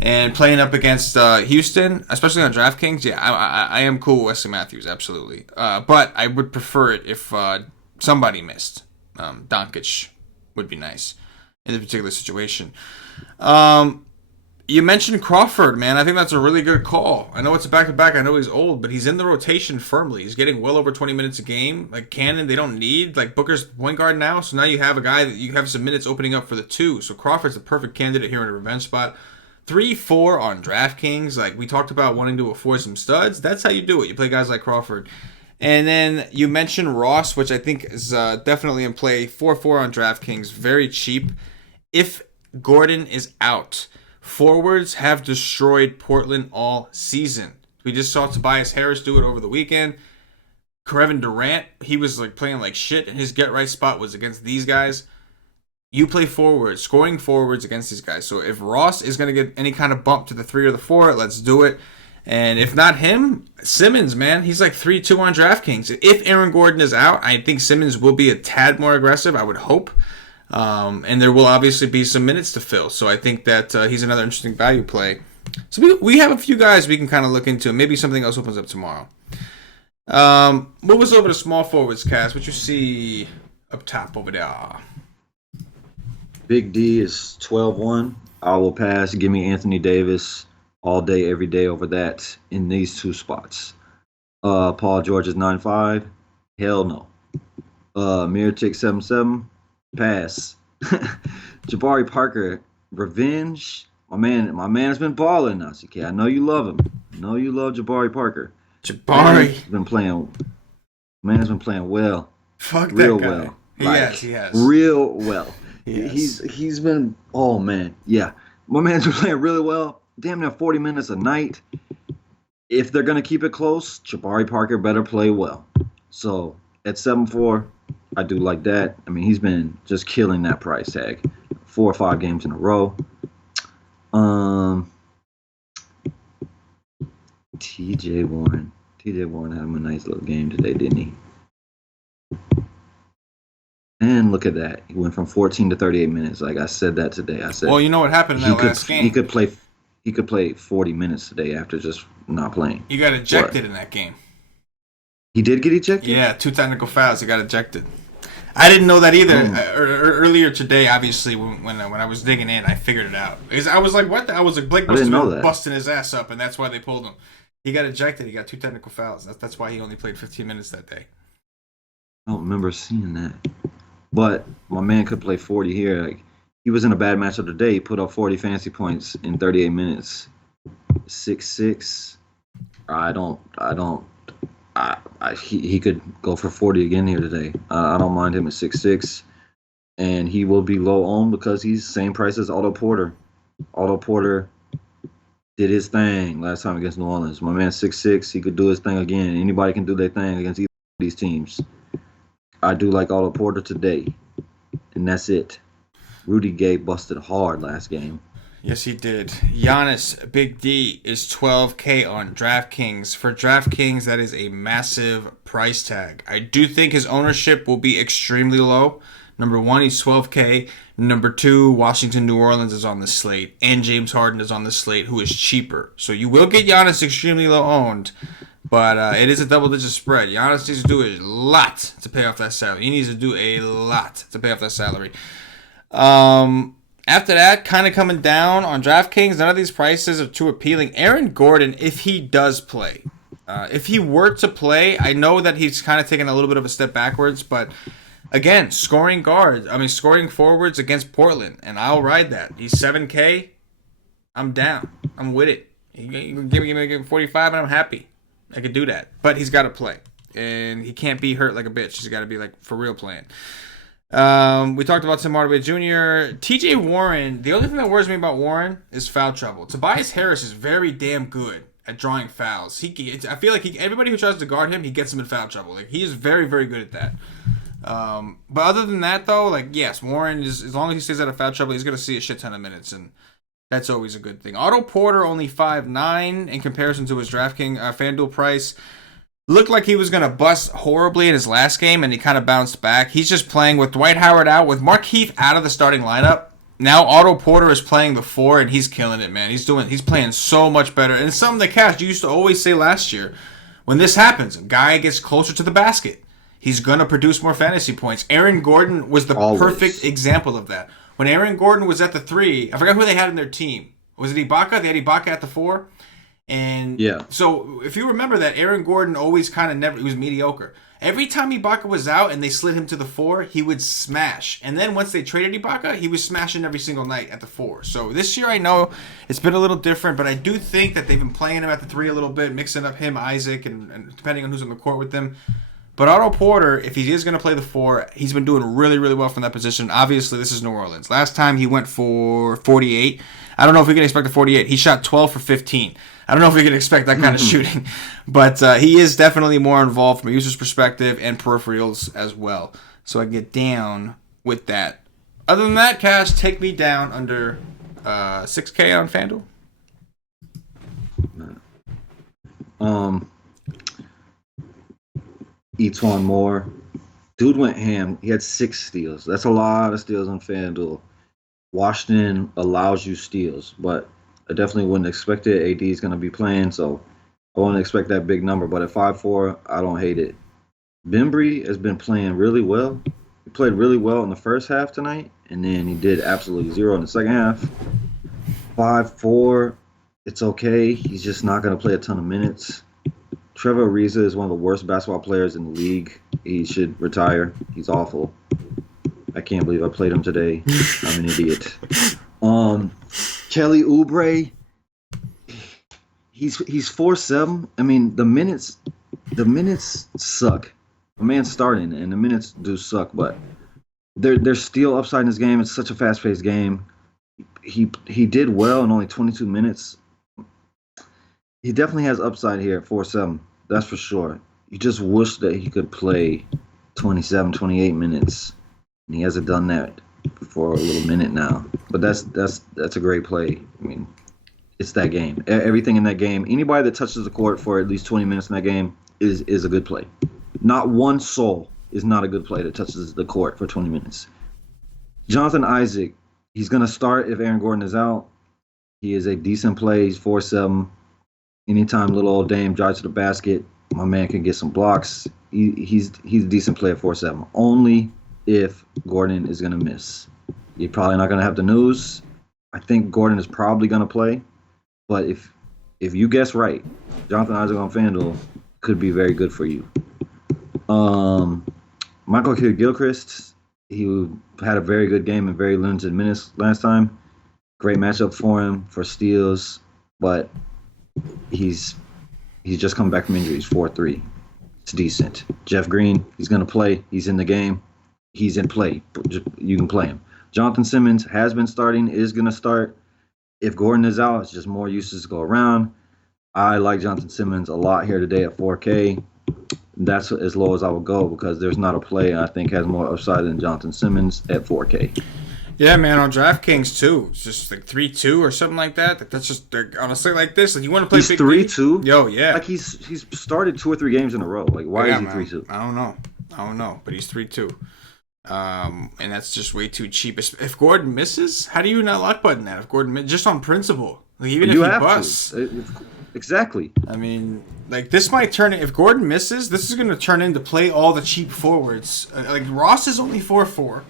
And playing up against Houston, especially on DraftKings, yeah, I am cool with Wesley Matthews, absolutely. But I would prefer it if somebody missed. Doncic would be nice in this particular situation. You mentioned Crawford, man. I think that's a really good call. I know it's a back-to-back. I know he's old, but he's in the rotation firmly. He's getting well over 20 minutes a game. Like Cannon, they don't need. Like Booker's point guard now, so now you have a guy that you have some minutes opening up for the 2. So Crawford's a perfect candidate here in a revenge spot. 3-4 on DraftKings. Like we talked about wanting to afford some studs. That's how you do it. You play guys like Crawford. And then you mentioned Ross, which I think is definitely in play. 4-4 on DraftKings. Very cheap. If Gordon is out, forwards have destroyed Portland all season. We just saw Tobias Harris do it over the weekend. Kevin Durant, he was like playing like shit, and his get right spot was against these guys. you play forwards, scoring forwards against these guys. So if Ross is going to get any kind of bump to the 3 or the 4, let's do it. And if not him, Simmons, man, he's like 3-2 on DraftKings. If Aaron Gordon is out, I think Simmons will be a tad more aggressive, I would hope. And there will obviously be some minutes to fill. So I think that he's another interesting value play. So we have a few guys we can kind of look into. Maybe something else opens up tomorrow. Move us over to small forwards, Cass. What you see up top over there? Big D is 12-1. I will pass. Give me Anthony Davis all day, every day over that in these 2 spots. Paul George is 9-5. Hell no. Mirotic 7-7. Pass. Jabari Parker, revenge. My man's been balling now, CK. I know you love him. I know you love Jabari Parker. Jabari. Man's been playing well. Fuck real that guy. Well. He has. Real well. Yes. He's been, oh man. Yeah. My man's been playing really well. Damn near 40 minutes a night. If they're going to keep it close, Jabari Parker better play well. So at 7-4, I do like that. I mean, he's been just killing that price tag. 4 or 5 games in a row. TJ Warren had him a nice little game today, didn't he? And look at that. He went from 14 to 38 minutes. Like I said that today. I said, well, you know what happened in that last game? He could play 40 minutes today after just not playing. He got ejected in that game. He did get ejected? Yeah, 2 technical fouls. He got ejected. I didn't know that either. Earlier today, obviously, when I was digging in, I figured it out. Because I was like, what? I was like, Blake must have been busting his ass up, and that's why they pulled him. He got ejected. He got 2 technical fouls. That's why he only played 15 minutes that day. I don't remember seeing that. But my man could play 40 here. Like, he was in a bad matchup today. He put up 40 fantasy points in 38 minutes. 6'6". He could go for 40 again here today. I don't mind him at 6'6", and he will be low owned because he's same price as Otto Porter. Otto Porter did his thing last time against New Orleans. My man 6'6", he could do his thing again. Anybody can do their thing against either of these teams. I do like Otto Porter today, and that's it. Rudy Gay busted hard last game. Yes, he did. Giannis, Big D, is $12K on DraftKings. For DraftKings, that is a massive price tag. I do think his ownership will be extremely low. Number 1, he's $12K. Number 2, Washington, New Orleans is on the slate. And James Harden is on the slate, who is cheaper. So you will get Giannis extremely low owned. But it is a double-digit spread. Giannis needs to do a lot to pay off that salary. He needs to do a lot to pay off that salary. After that, kind of coming down on DraftKings, none of these prices are too appealing. Aaron Gordon, if he does play, if he were to play, I know that he's kind of taken a little bit of a step backwards, but again, scoring forwards against Portland, and I'll ride that. He's $7K. I'm down. I'm with it. You can give me 45, and I'm happy. I could do that, but he's got to play, and he can't be hurt like a bitch. He's got to be like for real playing. We talked about Tim Hardaway Jr. TJ Warren, the only thing that worries me about Warren is foul trouble. Tobias Harris is very damn good at drawing fouls. I feel like everybody who tries to guard him, he gets him in foul trouble. Like, he is very, very good at that. But other than that, though, like, yes, Warren is, as long as he stays out of foul trouble, he's going to see a shit ton of minutes, and that's always a good thing. Otto Porter only 5'9" in comparison to his DraftKings FanDuel price. Looked like he was going to bust horribly in his last game, and he kind of bounced back. He's just playing with Dwight Howard out, with Markieff out of the starting lineup. Now Otto Porter is playing the 4, and he's killing it, man. He's playing so much better. And it's something that, Cash, you used to always say last year, when this happens, a guy gets closer to the basket, he's going to produce more fantasy points. Aaron Gordon was the perfect example of that. When Aaron Gordon was at the 3, I forgot who they had in their team. Was it Ibaka? They had Ibaka at the 4. And yeah. So if you remember that, Aaron Gordon always he was mediocre. Every time Ibaka was out and they slid him to the 4, he would smash. And then once they traded Ibaka, he was smashing every single night at the 4. So this year, I know it's been a little different, but I do think that they've been playing him at the 3 a little bit, mixing up him, Isaac, and depending on who's on the court with them. But Otto Porter, if he is going to play the 4, he's been doing really, really well from that position. Obviously, this is New Orleans. Last time he went for 48. I don't know if we can expect a 48. He shot 12 for 15. I don't know if we can expect that kind of shooting. But he is definitely more involved from a user's perspective and peripherals as well. So I can get down with that. Other than that, Cash, take me down under 6K on FanDuel. Etuan Moore. Dude went ham. He had 6 steals. That's a lot of steals on FanDuel. Washington allows you steals, but I definitely wouldn't expect it. AD is going to be playing, so I wouldn't expect that big number. But at 5'4", I don't hate it. Bembry has been playing really well. He played really well in the first half tonight, and then he did absolutely zero in the second half. 5'4", it's okay. He's just not going to play a ton of minutes. Trevor Ariza is one of the worst basketball players in the league. He should retire. He's awful. I can't believe I played him today. I'm an idiot. Kelly Oubre, he's 4'7". I mean, the minutes suck. A man's starting, and the minutes do suck, but there's still upside in this game. It's such a fast-paced game. He did well in only 22 minutes. He definitely has upside here at 4'7". That's for sure. You just wish that he could play 27, 28 minutes. And he hasn't done that for a little minute now. But that's a great play. I mean, it's that game. Everything in that game, anybody that touches the court for at least 20 minutes in that game is a good play. Not one soul is not a good play that touches the court for 20 minutes. Jonathan Isaac, he's going to start if Aaron Gordon is out. He is a decent play. He's 4'7". Anytime little old Dame drives to the basket, my man can get some blocks. He's a decent play at 4'7". Only if Gordon is going to miss. You're probably not going to have the news. I think Gordon is probably going to play. But if you guess right, Jonathan Isaac on FanDuel could be very good for you. Michael Kidd-Gilchrist, he had a very good game in very limited minutes last time. Great matchup for him for steals, but he's just come back from injury. He's 4'3". It's decent. Jeff Green, he's going to play. He's in the game. He's in play. You can play him. Jonathan Simmons has been starting, is going to start. If Gordon is out, it's just more uses to go around. I like Jonathan Simmons a lot here today at 4K. That's as low as I would go because there's not a play I think has more upside than Jonathan Simmons at 4K. Yeah, man, on DraftKings too. It's just like 3-2 or something like that. That's just on a slate like this. Like you want to play he's big 3-2? Yo, yeah. Like he's started 2 or 3 games in a row. Like why is he 3-2? I don't know, but he's 3-2. And that's just way too cheap. If Gordon misses, how do you not lock button that? If Gordon just on principle, like even if he busts, exactly. I mean, like this might turn. If Gordon misses, this is going to turn into play all the cheap forwards. Like Ross is only 4'4".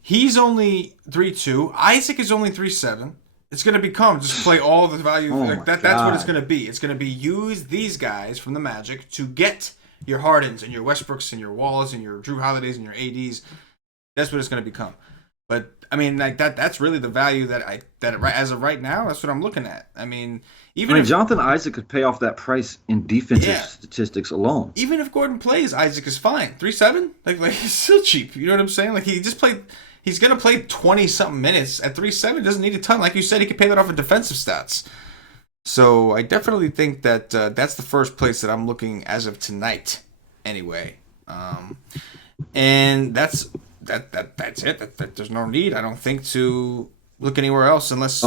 He's only 3'2". Isaac is only 3'7". It's going to become just play all the value. That's what it's going to be. It's going to be use these guys from the Magic to get your Hardens and your Westbrooks and your Walls and your Drew Holidays and your ADs. That's what it's going to become. But I mean, like that's really the value that as of right now, that's what I'm looking at. I mean, if Jonathan Isaac could pay off that price in defensive statistics alone. Even if Gordon plays, Isaac is fine. 3'7", like he's still cheap. You know what I'm saying? Like he just played. He's gonna play 20-something minutes at 3'7". Doesn't need a ton. Like you said, he could pay that off in defensive stats. So I definitely think that that's the first place that I'm looking as of tonight. Anyway, and that's it. There's no need, I don't think, to look anywhere else unless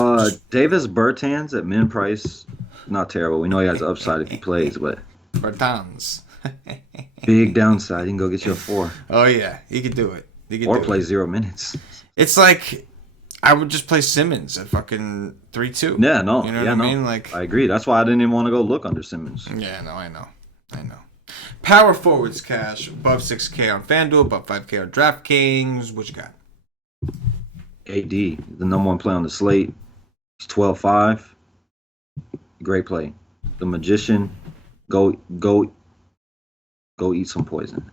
Davis Bertans at min price, not terrible. We know he has upside if he plays, but Bertans. Big downside. He can go get you a 4. Oh yeah, he could do it. Or play 0 minutes. It's like I would just play Simmons at fucking 3-2. Yeah, no. You know what I mean? Like I agree. That's why I didn't even want to go look under Simmons. Yeah, no, I know. Power forwards cash above 6K on FanDuel, above 5K on DraftKings. What you got? AD, the number 1 play on the slate. He's 12-5. Great play. The Magician, go eat some poison.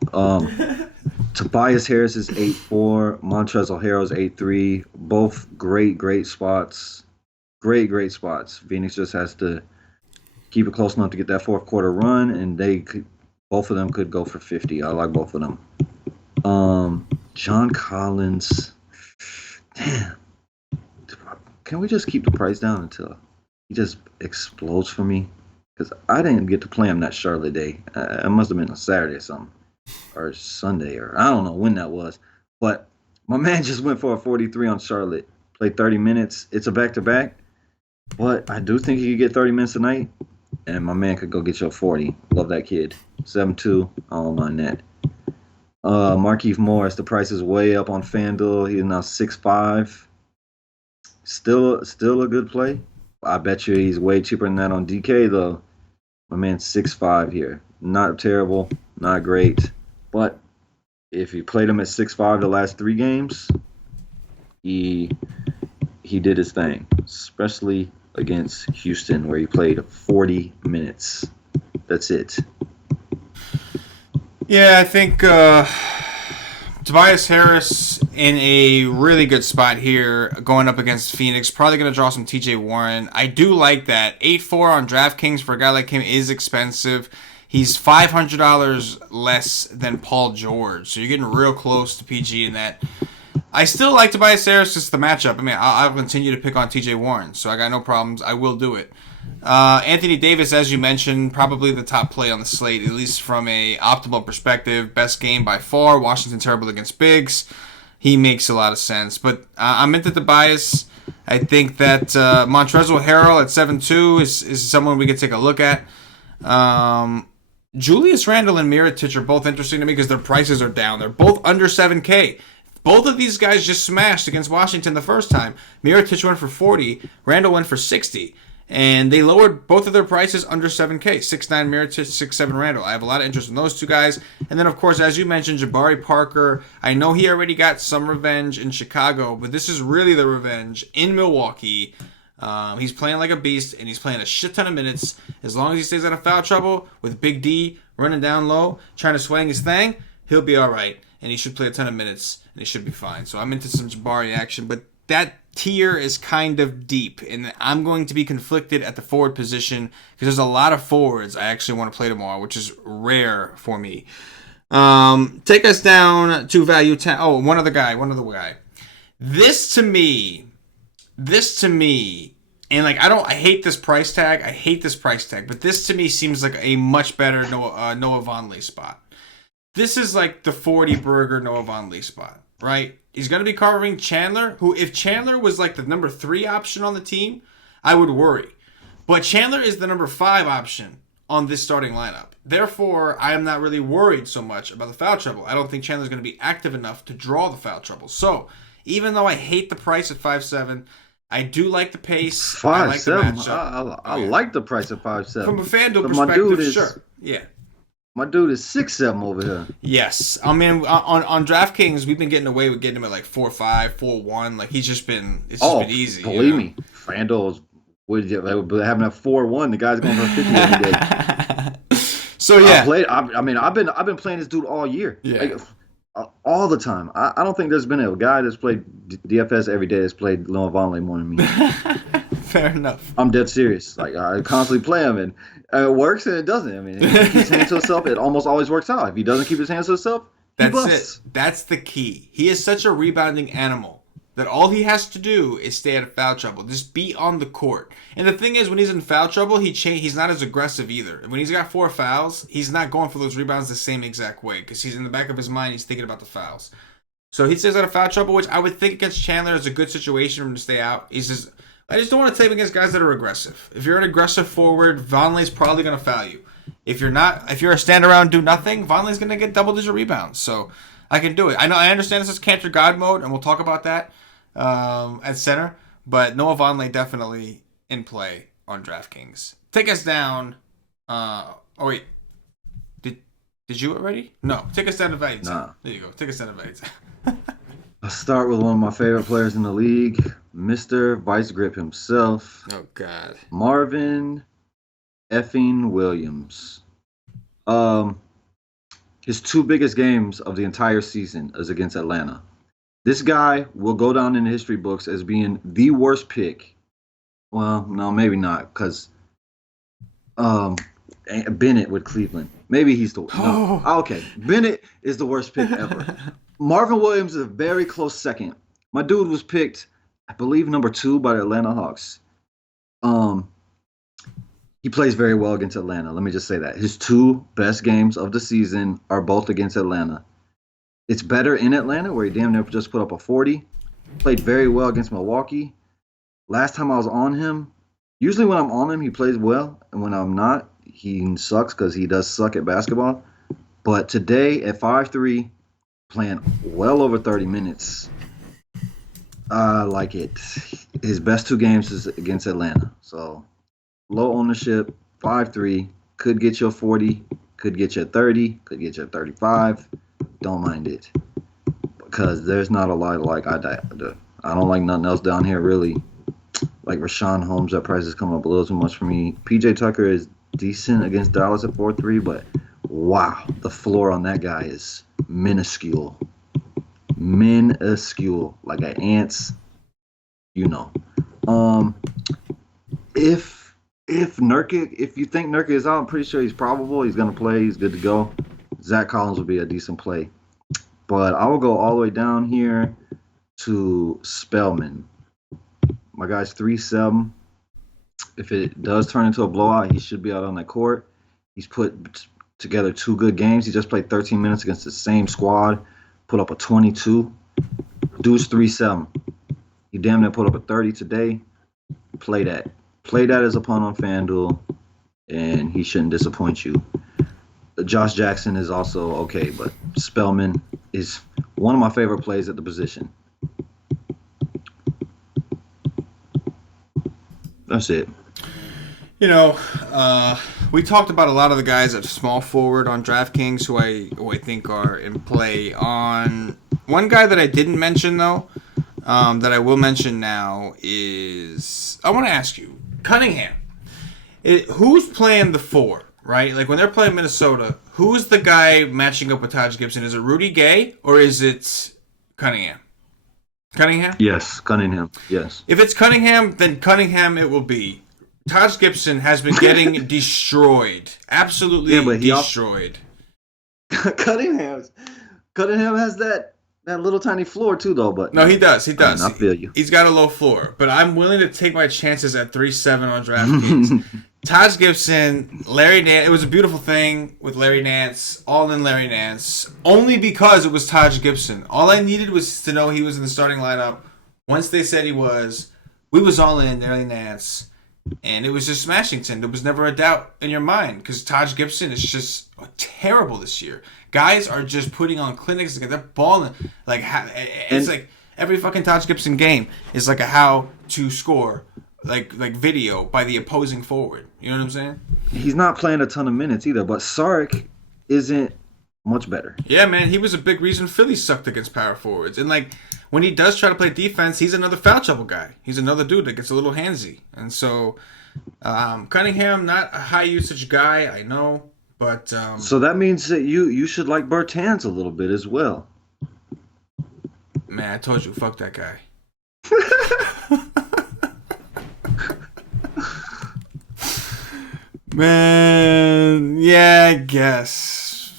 Tobias Harris is 8'4". Montrezl Harrell's 8'3". Both great spots. Great spots. Phoenix just has to keep it close enough to get that fourth quarter run, and both of them could go for 50. I like both of them. John Collins. Damn. Can we just keep the price down until he just explodes for me? Because I didn't get to play him that Charlotte day. It must have been a Saturday or something. Or Sunday, or I don't know when that was. But My man just went for a 43 on Charlotte. Played 30 minutes. It's a back-to-back, but I do think he could get 30 minutes tonight, and my man could go get you a 40. Love that kid. 7-2. I don't mind that. Markieff Morris, the price is way up on FanDuel. He's now 6.5. Still a good play. I bet you he's way cheaper than that on DK though. My man's 6.5 here. Not terrible, not great, but if you played him at 6.5 the last 3 games, he did his thing, especially against Houston where he played 40 minutes. That's it. Yeah, I think Tobias Harris in a really good spot here going up against Phoenix. Probably going to draw some TJ Warren. I do like that. 8-4 on DraftKings for a guy like him is expensive. He's $500 less than Paul George. So you're getting real close to PG in that. I still like Tobias Harris, just the matchup. I mean, I'll continue to pick on TJ Warren, so I got no problems. I will do it. Anthony Davis, as you mentioned, probably the top play on the slate, at least from a optimal perspective. Best game by far. Washington terrible against bigs. He makes a lot of sense. But I'm into Tobias. I think that Montrezl Harrell at 7-2 is someone we could take a look at. Julius Randle and Mirotic are both interesting to me because their prices are down. They're both under 7K. Both of these guys just smashed against Washington the first time. Mirotic went for 40. Randle went for 60. And they lowered both of their prices under 7K. 6'9 Mirotic, 6'7 Randle. I have a lot of interest in those two guys. And then, of course, as you mentioned, Jabari Parker. I know he already got some revenge in Chicago, but this is really the revenge in Milwaukee. He's playing like a beast, and he's playing a shit ton of minutes. As long as he stays out of foul trouble with Big D running down low, trying to swing his thing, he'll be all right. And he should play a ton of minutes, and he should be fine. So I'm into some Jabari action, but that tier is kind of deep, and I'm going to be conflicted at the forward position because there's a lot of forwards I actually want to play tomorrow, which is rare for me. Take us down to value 10. Oh, one other guy. This to me, and like I hate this price tag. But this to me seems like a much better Noah Vonleh spot. This is like the 40 burger Noah Vonleh spot, right? He's going to be covering Chandler, who if Chandler was like the number 3 option on the team, I would worry. But Chandler is the number 5 option on this starting lineup. Therefore, I am not really worried so much about the foul trouble. I don't think Chandler's going to be active enough to draw the foul trouble. So, even though I hate the price at 5.7, I do like the pace. 5.7. I like the price at 5.7. From a FanDuel perspective, sure. Yeah. My dude is 6'7 over here. Yes. I mean, on DraftKings, we've been getting away with getting him at like 4.5, 4.1. Like, it's just been easy. Believe me. FanDuel's having a 4.1. The guy's going for 50 every day. So, yeah. I've been playing this dude all year. Yeah. Like, all the time. I don't think there's been a guy that's played DFS every day that's played Noah Vonleh more than me. Fair enough. I'm dead serious. Like, I constantly play him, and it works and it doesn't. I mean, if he keeps his hands to himself, it almost always works out. If he doesn't keep his hands to himself, he busts. That's the key. He is such a rebounding animal that all he has to do is stay out of foul trouble. Just be on the court. And the thing is, when he's in foul trouble, he's not as aggressive either. When he's got 4 fouls, he's not going for those rebounds the same exact way because he's in the back of his mind, he's thinking about the fouls. So he stays out of foul trouble, which I would think against Chandler is a good situation for him to stay out. I just don't want to take him against guys that are aggressive. If you're an aggressive forward, Vonleh's probably going to foul you. If you're a stand around do nothing, Vonleh's going to get double-digit rebounds. So I can do it. I understand this is Cantor God mode, and we'll talk about that at center. But Noah Vonleh definitely in play on DraftKings. Take us down. Wait. Did you already? No. Take us down to value. Nah. There you go. Take us down to value. I'll start with one of my favorite players in the league, Mr. Vice Grip himself. Oh, God. Marvin effing Williams. His 2 biggest games of the entire season is against Atlanta. This guy will go down in the history books as being the worst pick. Well, no, maybe not, because Bennett with Cleveland. Maybe he's the no. Okay, Bennett is the worst pick ever. Marvin Williams is a very close second. My dude was picked, I believe, number 2 by the Atlanta Hawks. He plays very well against Atlanta. Let me just say that. His 2 best games of the season are both against Atlanta. It's better in Atlanta, where he damn near just put up a 40. Played very well against Milwaukee. Last time I was on him, usually when I'm on him, he plays well, and when I'm not, he sucks because he does suck at basketball. But today at 5'3", playing well over 30 minutes, I like it. His best 2 games is against Atlanta. So low ownership, 5'3", could get you a 40, could get you a 30, could get you a 35. Don't mind it. Because there's not a lot like I don't like nothing else down here really. Like Rashawn Holmes, that price is coming up a little too much for me. PJ Tucker is decent against Dallas at 4-3, but wow, the floor on that guy is minuscule. Minuscule. Like an ant's, you know. If Nurkic, if you think Nurkic is out, I'm pretty sure he's probable. He's gonna play, he's good to go. Zach Collins would be a decent play. But I will go all the way down here to Spellman. My guy's 3-7. If it does turn into a blowout, he should be out on that court. He's put together 2 good games. He just played 13 minutes against the same squad, put up a 22. Dude's 3-7. He damn near put up a 30 today. Play that. Play that as a punt on FanDuel, and he shouldn't disappoint you. Josh Jackson is also okay, but Spellman is one of my favorite plays at the position. That's it. You know, we talked about a lot of the guys at small forward on DraftKings who I think are in play. On one guy that I didn't mention though, that I will mention now is I want to ask you, Cunningham. Who's playing the 4? Right, like when they're playing Minnesota, who's the guy matching up with Taj Gibson? Is it Rudy Gay or is it Cunningham? Cunningham? Yes, Cunningham. Yes. If it's Cunningham, then Cunningham it will be. Taj Gibson has been getting destroyed. Absolutely destroyed. Cunningham has that little tiny floor too, though. But no, he does. He does. I feel you. He's got a low floor, but I'm willing to take my chances at 3-7 on DraftKings. Taj Gibson, Larry Nance. It was a beautiful thing with Larry Nance, all in Larry Nance, only because it was Taj Gibson. All I needed was to know he was in the starting lineup. Once they said he was, we was all in Larry Nance, and it was just Smashington. There was never a doubt in your mind because Taj Gibson is just terrible this year. Guys are just putting on clinics. They're balling. It's like every fucking Taj Gibson game is like a how to score like video by the opposing forward. You know what I'm saying? He's not playing a ton of minutes either, but Sark isn't much better. Yeah, man, he was a big reason Philly sucked against power forwards. And like when he does try to play defense, he's another foul trouble guy. He's another dude that gets a little handsy. And so Cunningham, not a high usage guy, I know, but so that means that you should like Bertans a little bit as well. Man, I told you, fuck that guy. Man, yeah, I guess.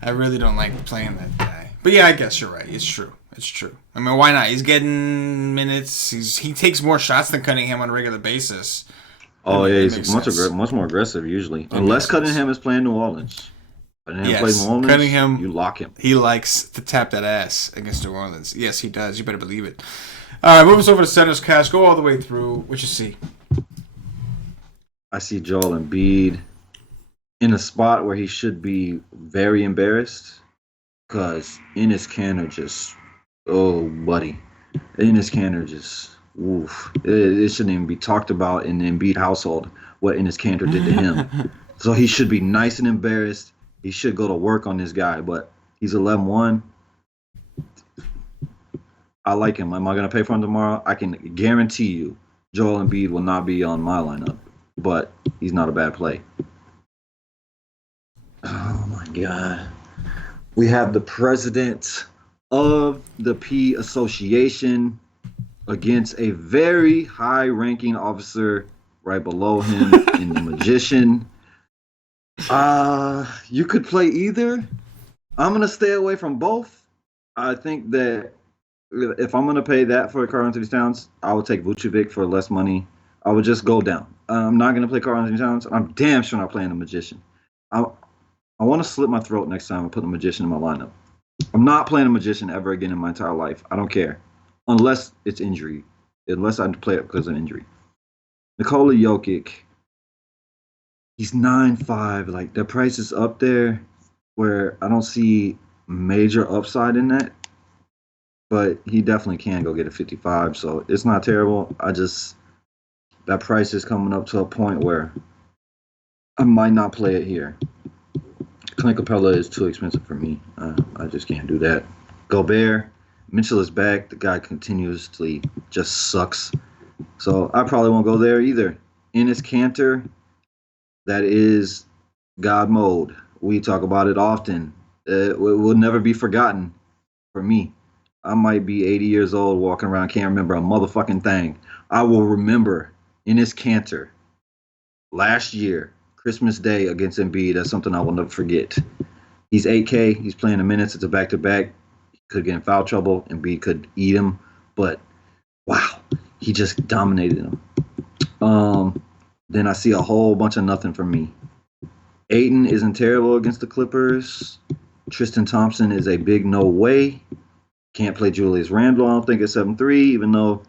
I really don't like playing that guy. But yeah, I guess you're right. It's true. It's true. I mean, why not? He's getting minutes. He takes more shots than Cunningham on a regular basis. Oh, yeah, he's much more aggressive usually. Unless Cunningham is playing New Orleans. Cunningham plays New Orleans, Cunningham, you lock him. He likes to tap that ass against New Orleans. Yes, he does. You better believe it. All right, move us over to Center's Cash. Go all the way through. What you see? I see Joel Embiid in a spot where he should be very embarrassed because Enes Kanter just, oh, buddy. Enes Kanter just, oof. It shouldn't even be talked about in the Embiid household what Enes Kanter did to him. So he should be nice and embarrassed. He should go to work on this guy, but he's 11-1. I like him. Am I going to pay for him tomorrow? I can guarantee you Joel Embiid will not be on my lineup, but he's not a bad play. Oh, my God. We have the president of the P Association against a very high-ranking officer right below him in the Magician. You could play either. I'm going to stay away from both. I think that if I'm going to pay that for Karl-Anthony Towns, I would take Vucevic for less money. I would just go down. I'm not going to play Karl-Anthony Towns. I'm damn sure not playing the Magician. I want to slit my throat next time and put the magician in my lineup. I'm not playing a magician ever again in my entire life. I don't care. Unless it's injury. Unless I play it because of injury. Nikola Jokic, he's 9.5. Like, the price is up there where I don't see major upside in that. But he definitely can go get a 55. So it's not terrible. That price is coming up to a point where I might not play it here. Clint Capella is too expensive for me. I just can't do that. Gobert, Mitchell is back. The guy continuously just sucks. So I probably won't go there either. Enes Kanter, that is God mode. We talk about it often. It will never be forgotten for me. I might be 80 years old walking around, can't remember a motherfucking thing. I will remember Enes Kanter last year, Christmas Day against Embiid. That's something I will never forget. He's 8K. He's playing the minutes. It's a back-to-back. He could get in foul trouble. Embiid could eat him. But, wow, he just dominated him. Then I see a whole bunch of nothing from me. Ayton isn't terrible against the Clippers. Tristan Thompson is a big no way. Can't play Julius Randle, I don't think, at 7-3, even though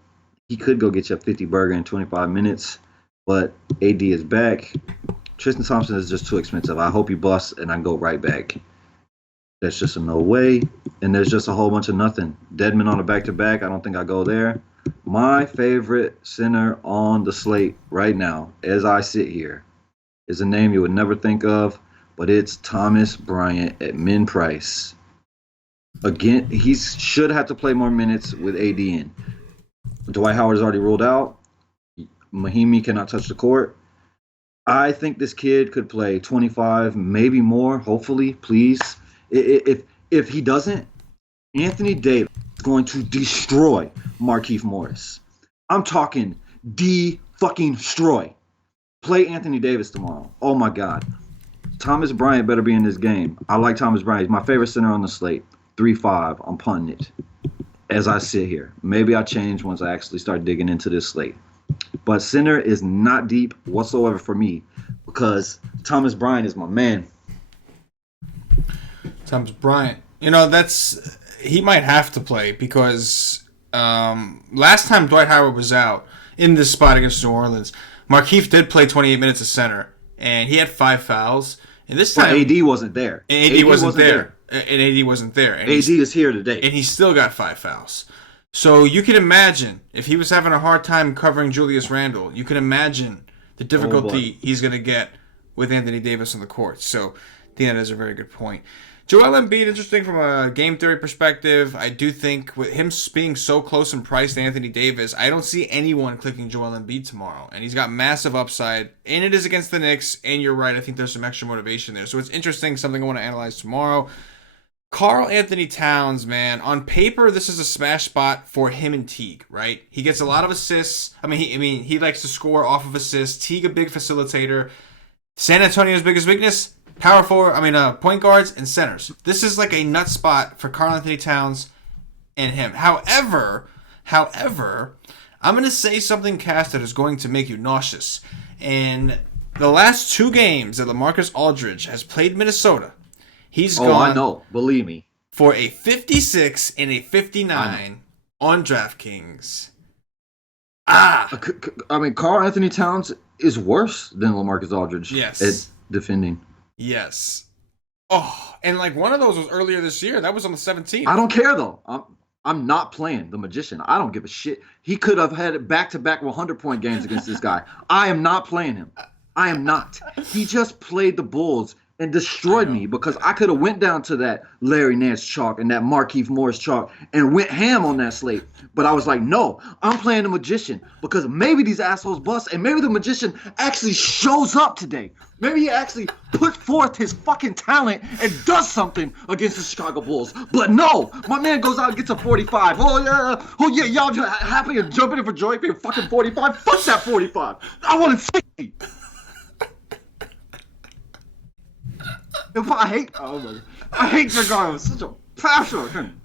he could go get you a 50 burger in 25 minutes. But AD is back. Tristan Thompson is just too expensive. I hope he busts and I go right back. That's just a no way. And there's just a whole bunch of nothing. Deadman on a back-to-back. I don't think I go there. My favorite center on the slate right now, as I sit here, is a name you would never think of, but it's Thomas Bryant at min price. Again, he should have to play more minutes with AD in. Dwight Howard is already ruled out. Mahimi cannot touch the court. I think this kid could play 25, maybe more, hopefully, please. If he doesn't, Anthony Davis is going to destroy Markieff Morris. I'm talking de-fucking-stroy. Play Anthony Davis tomorrow. Oh, my God. Thomas Bryant better be in this game. I like Thomas Bryant. He's my favorite center on the slate. 3-5. I'm punting it as I sit here. Maybe I change once I actually start digging into this slate. But center is not deep whatsoever for me because Thomas Bryant is my man. Thomas Bryant. He might have to play because last time Dwight Howard was out in this spot against New Orleans, Markieff did play 28 minutes of center, and he had 5 fouls. And this time, AD wasn't there. And AD wasn't there. And AD wasn't there. And AD is here today. And he still got 5 fouls. So you can imagine, if he was having a hard time covering Julius Randle, you can imagine the difficulty he's going to get with Anthony Davis on the court. So I think that is a very good point. Joel Embiid, interesting from a game theory perspective. I do think with him being so close in price to Anthony Davis, I don't see anyone clicking Joel Embiid tomorrow. And he's got massive upside. And it is against the Knicks. And you're right, I think there's some extra motivation there. So it's interesting, something I want to analyze tomorrow. Karl Anthony Towns, man, on paper, this is a smash spot for him and Teague, right? He gets a lot of assists. He likes to score off of assists. Teague, a big facilitator. San Antonio's biggest weakness, point guards and centers. This is like a nut spot for Karl Anthony Towns and him. However, I'm going to say something, Cass, that is going to make you nauseous. And the last 2 games that LaMarcus Aldridge has played Minnesota, he's gone. I know. Believe me. For a 56 and a 59 on DraftKings. Karl Anthony Towns is worse than LaMarcus Aldridge. Yes. At defending. Yes. Oh, and like one of those was earlier this year. That was on the 17th. I don't care though. I'm not playing the magician. I don't give a shit. He could have had back-to-back 100-point games against this guy. I am not playing him. I am not. He just played the Bulls and destroyed me because I could have went down to that Larry Nance chalk and that Markieff Morris chalk and went ham on that slate. But I was like, no, I'm playing the magician because maybe these assholes bust and maybe the magician actually shows up today. Maybe he actually puts forth his fucking talent and does something against the Chicago Bulls. But no, my man goes out and gets a 45. Oh yeah, y'all happy and jumping in for joy for your fucking 45? Fuck that 45. I want 60. I hate Chicago. Such a passion.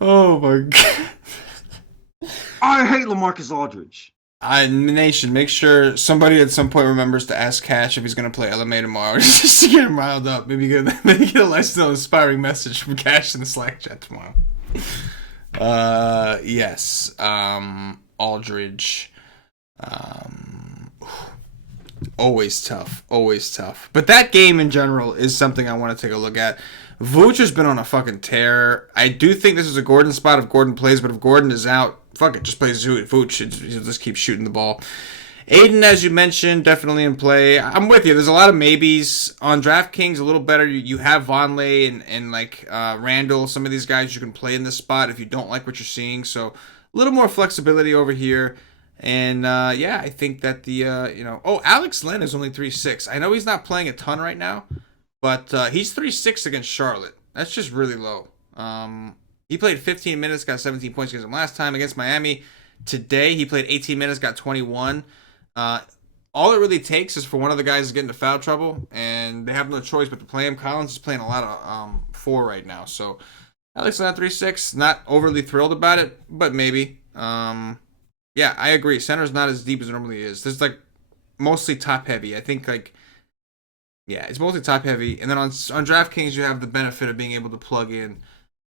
Oh my God. I hate LaMarcus Aldridge. Nation, make sure somebody at some point remembers to ask Cash if he's going to play LMA tomorrow, just to get him riled up. Maybe get a lifestyle inspiring message from Cash in the Slack chat tomorrow. Yes. Aldridge. Always tough. Always tough. But that game in general is something I want to take a look at. Vooch has been on a fucking tear. I do think this is a Gordon spot if Gordon plays, but if Gordon is out, fuck it, just play Vooch. He'll just keep shooting the ball. Aiden, as you mentioned, definitely in play. I'm with you. There's a lot of maybes. On DraftKings, a little better. You have Vonleh and like Randall, some of these guys you can play in this spot if you don't like what you're seeing. So a little more flexibility over here. And yeah, I think that the Alex Len is only 3.6. I know he's not playing a ton right now, but he's 3.6 against Charlotte. That's just really low. He played 15 minutes, got 17 points against him last time against Miami. Today he played 18 minutes, got 21. All it really takes is for one of the guys to get into foul trouble, and they have no choice but to play him. Collins is playing a lot of 4 right now, so Alex Len 3.6. Not overly thrilled about it, but maybe. Yeah, I agree. Center's not as deep as it normally is. There's like mostly top heavy. I think it's mostly top heavy. And then on DraftKings, you have the benefit of being able to plug in,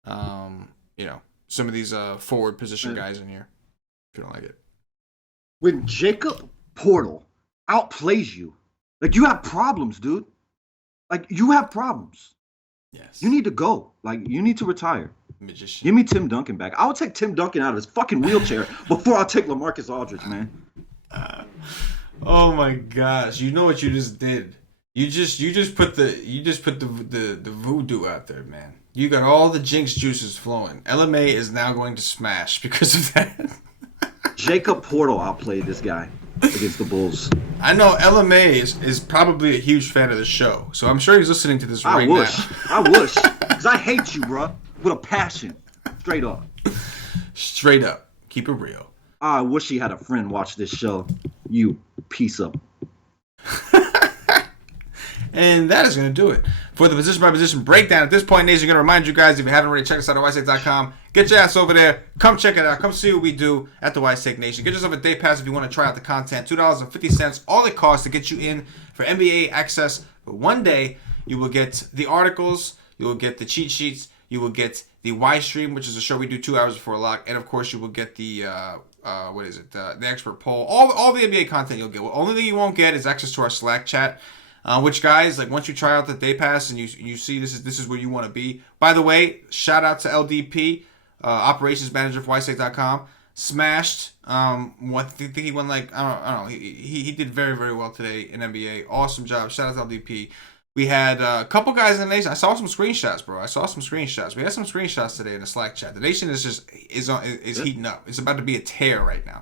some of these forward position guys in here. If you don't like it. When Jacob Portal outplays you, like you have problems, dude. Like you have problems. Yes. You need to go. Like you need to retire. Magician. Give me Tim Duncan back. I would take Tim Duncan out of his fucking wheelchair before I take LaMarcus Aldridge, man. Oh my gosh! You know what you just did? You just put the voodoo out there, man. You got all the jinx juices flowing. LMA is now going to smash because of that. Jacob Portal outplayed this guy against the Bulls. I know LMA is probably a huge fan of the show, so I'm sure he's listening to this right now. I wish, because I hate you, bro. With a passion. Straight up. Straight up. Keep it real. I wish he had a friend watch this show. You piece of. And that is going to do it for the position by position breakdown. At this point, Nation, going to remind you guys, if you haven't already, check us out at ysake.com. Get your ass over there. Come check it out. Come see what we do at the Ysake Nation. Get yourself a day pass if you want to try out the content. $2.50. All it costs to get you in for NBA access for one day. You will get the articles. You will get the cheat sheets. You will get the Y Stream, which is a show we do 2 hours before lock, and of course you will get the the expert poll. All the NBA content you'll get. The only thing you won't get is access to our Slack chat. Which guys, like once you try out the day pass and you see this is where you want to be. By the way, shout out to LDP, operations manager for ysake.com. Smashed. I think he won like I don't know. He did very very well today in NBA. Awesome job. Shout out to LDP. We had a couple guys in the Nation. I saw some screenshots, bro. We had some screenshots today in the Slack chat. The Nation is heating up. It's about to be a tear right now.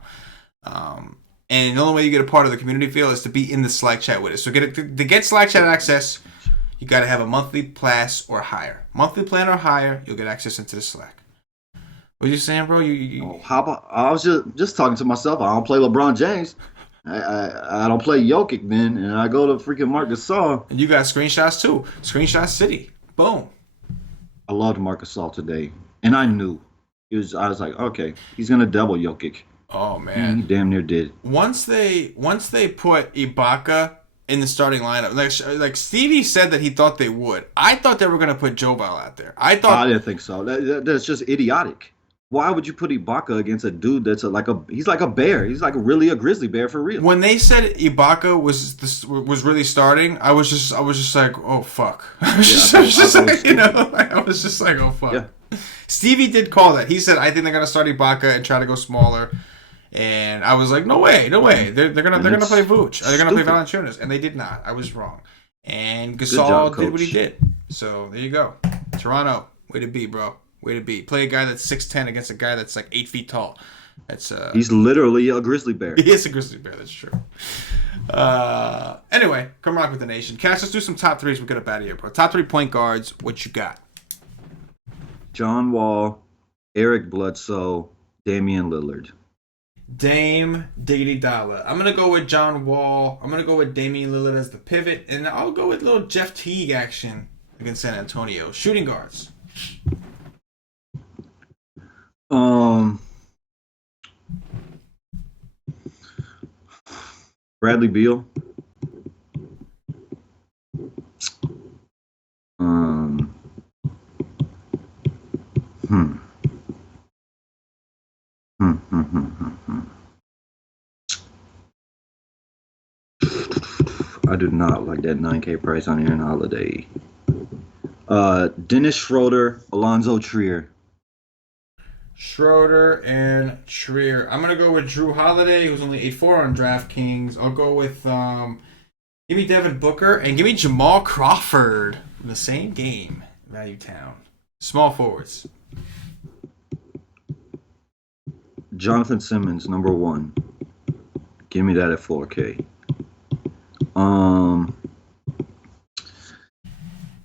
And the only way you get a part of the community feel is to be in the Slack chat with us. So to get Slack chat access, you got to have a monthly pass or higher. Monthly plan or higher, you'll get access into the Slack. What you saying, bro? How about, I was just talking to myself. I don't play LeBron James. I don't play Jokic then, and I go to freaking Marc Gasol. And you got screenshots too. Screenshot City. Boom. I loved Marc Gasol today, and I knew I was like, okay, he's gonna double Jokic. Oh man, he damn near did. Once they put Ibaka in the starting lineup, like Stevie said that he thought they would. I thought they were gonna put Joval out there. I didn't think so. That's just idiotic. Why would you put Ibaka against a dude that's he's like a bear? He's like really a grizzly bear for real. When they said Ibaka was really starting, I was just like, oh fuck. I was just like, oh fuck. Yeah. Stevie did call that. He said, I think they're gonna start Ibaka and try to go smaller. And I was like, no way. They're gonna play Vooch. They're gonna play Valanciunas, and they did not. I was wrong. And Gasol did what he did. So there you go. Toronto, way to be, bro. Way to be. Play a guy that's 6'10" against a guy that's like 8 feet tall. He's literally a grizzly bear. He is a grizzly bear. That's true. Anyway, come rock with the Nation. Cash, let's do some top threes. We get up out of here, bro. Top 3 point guards. What you got? John Wall, Eric Bledsoe, Damian Lillard. Dame Diggity Dollar. I'm going to go with John Wall. I'm going to go with Damian Lillard as the pivot. And I'll go with little Jeff Teague action against San Antonio. Shooting guards. Bradley Beal. Um. Hmm. Hmm. Hmm. Hmm. Hmm. I do not like that 9K price on Aaron Holiday. Dennis Schroeder, Alonzo Trier. Schroeder and Trier. I'm gonna go with Drew Holiday, who's only 8-4 on DraftKings. I'll go with give me Devin Booker and give me Jamal Crawford in the same game. Value Town. Small forwards. Jonathan Simmons, number 1. Give me that at 4K.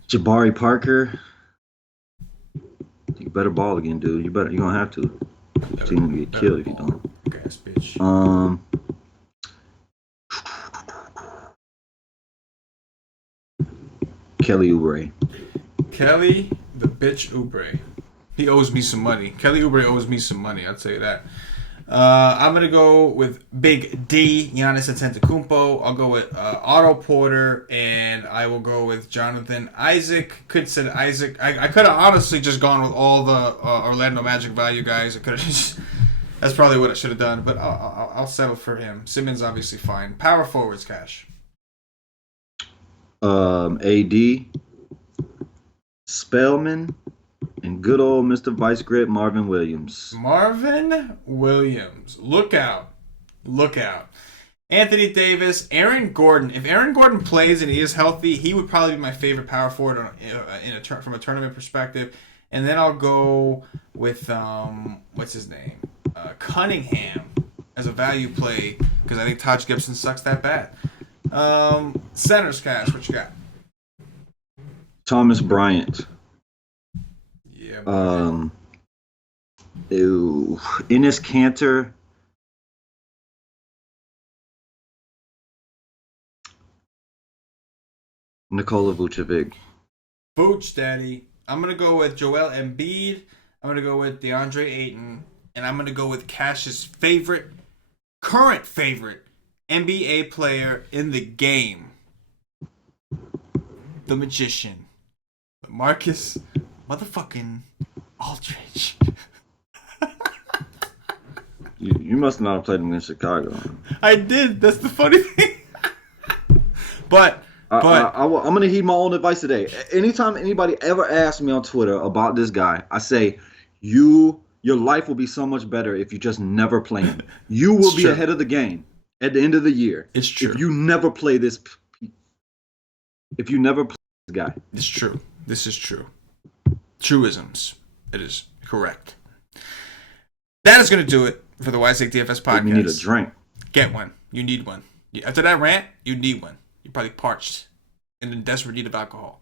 Jabari Parker. You better ball again, dude. You're gonna have to. Your team gonna get killed if you don't. Gas bitch. Kelly Oubre. Kelly the bitch Oubre. He owes me some money. Kelly Oubre owes me some money, I'll tell you that. I'm going to go with Big D, Giannis Antetokounmpo. I'll go with Otto Porter, and I will go with Jonathan Isaac. Could said Isaac. I could have honestly just gone with all the Orlando Magic value guys. I could have just. That's probably what I should have done, but I'll settle for him. Simmons obviously fine. Power forwards, Cash. AD, Spellman, and good old Mr. Vice Grip Marvin Williams. Marvin Williams. Look out. Look out. Anthony Davis, Aaron Gordon. If Aaron Gordon plays and he is healthy, he would probably be my favorite power forward from a tournament perspective. And then I'll go with, what's his name? Cunningham as a value play because I think Taj Gibson sucks that bad. Centers, Cash. What you got? Thomas Bryant. Yeah. Enes Kanter. Nikola Vucevic. Vooch, daddy. I'm going to go with Joel Embiid. I'm going to go with DeAndre Ayton. And I'm going to go with Cash's current favorite NBA player in the game. The Magician. Marcus motherfucking Aldridge. You must not have played him in Chicago. I did. That's the funny thing. But I'm going to heed my own advice today. Anytime anybody ever asks me on Twitter about this guy, I say, your life will be so much better if you just never play him. You will be ahead of the game at the end of the year. It's true. If you never play this guy. It's true. This is true. Truisms. It is correct. That is going to do it for the Wise Take DFS podcast. You need a drink. Get one. You need one. After that rant, you need one. You're probably parched and in desperate need of alcohol.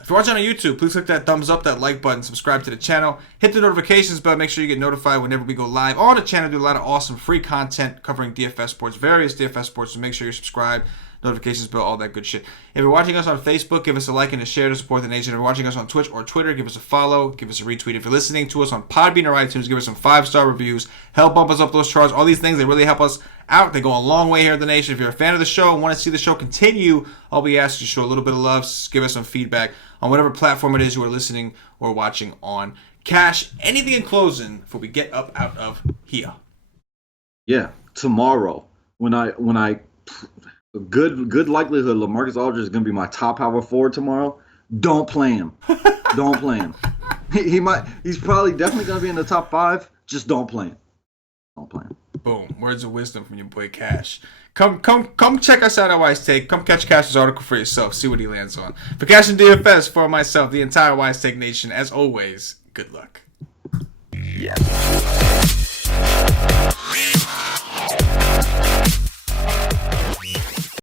If you're watching on YouTube, please click that thumbs up, that like button, subscribe to the channel, hit the notifications bell, make sure you get notified whenever we go live on the channel. Do a lot of awesome free content covering DFS sports, various DFS sports, so make sure you're subscribed, notifications bell, all that good shit. If you're watching us on Facebook, give us a like and a share to support the nation. If you're watching us on Twitch or Twitter, give us a follow, give us a retweet. If you're listening to us on Podbean or iTunes, give us some 5-star reviews, help bump us up those charts. All these things, they really help us out. They go a long way here in the nation. If you're a fan of the show and want to see the show continue, all we ask is you show a little bit of love, give us some feedback on whatever platform it is you are listening or watching on. Cash, anything in closing before we get up out of here? Yeah, tomorrow when good likelihood LaMarcus Aldridge is going to be my top power forward tomorrow. Don't play him. Don't play him. He's probably definitely going to be in the top 5. Just don't play him. Don't play him. Boom. Words of wisdom from your boy Cash. Come check us out at Wise Take. Come catch Cash's article for yourself. See what he lands on. For CashinDFS, for myself, the entire Wise Take Nation, as always, good luck. Yeah.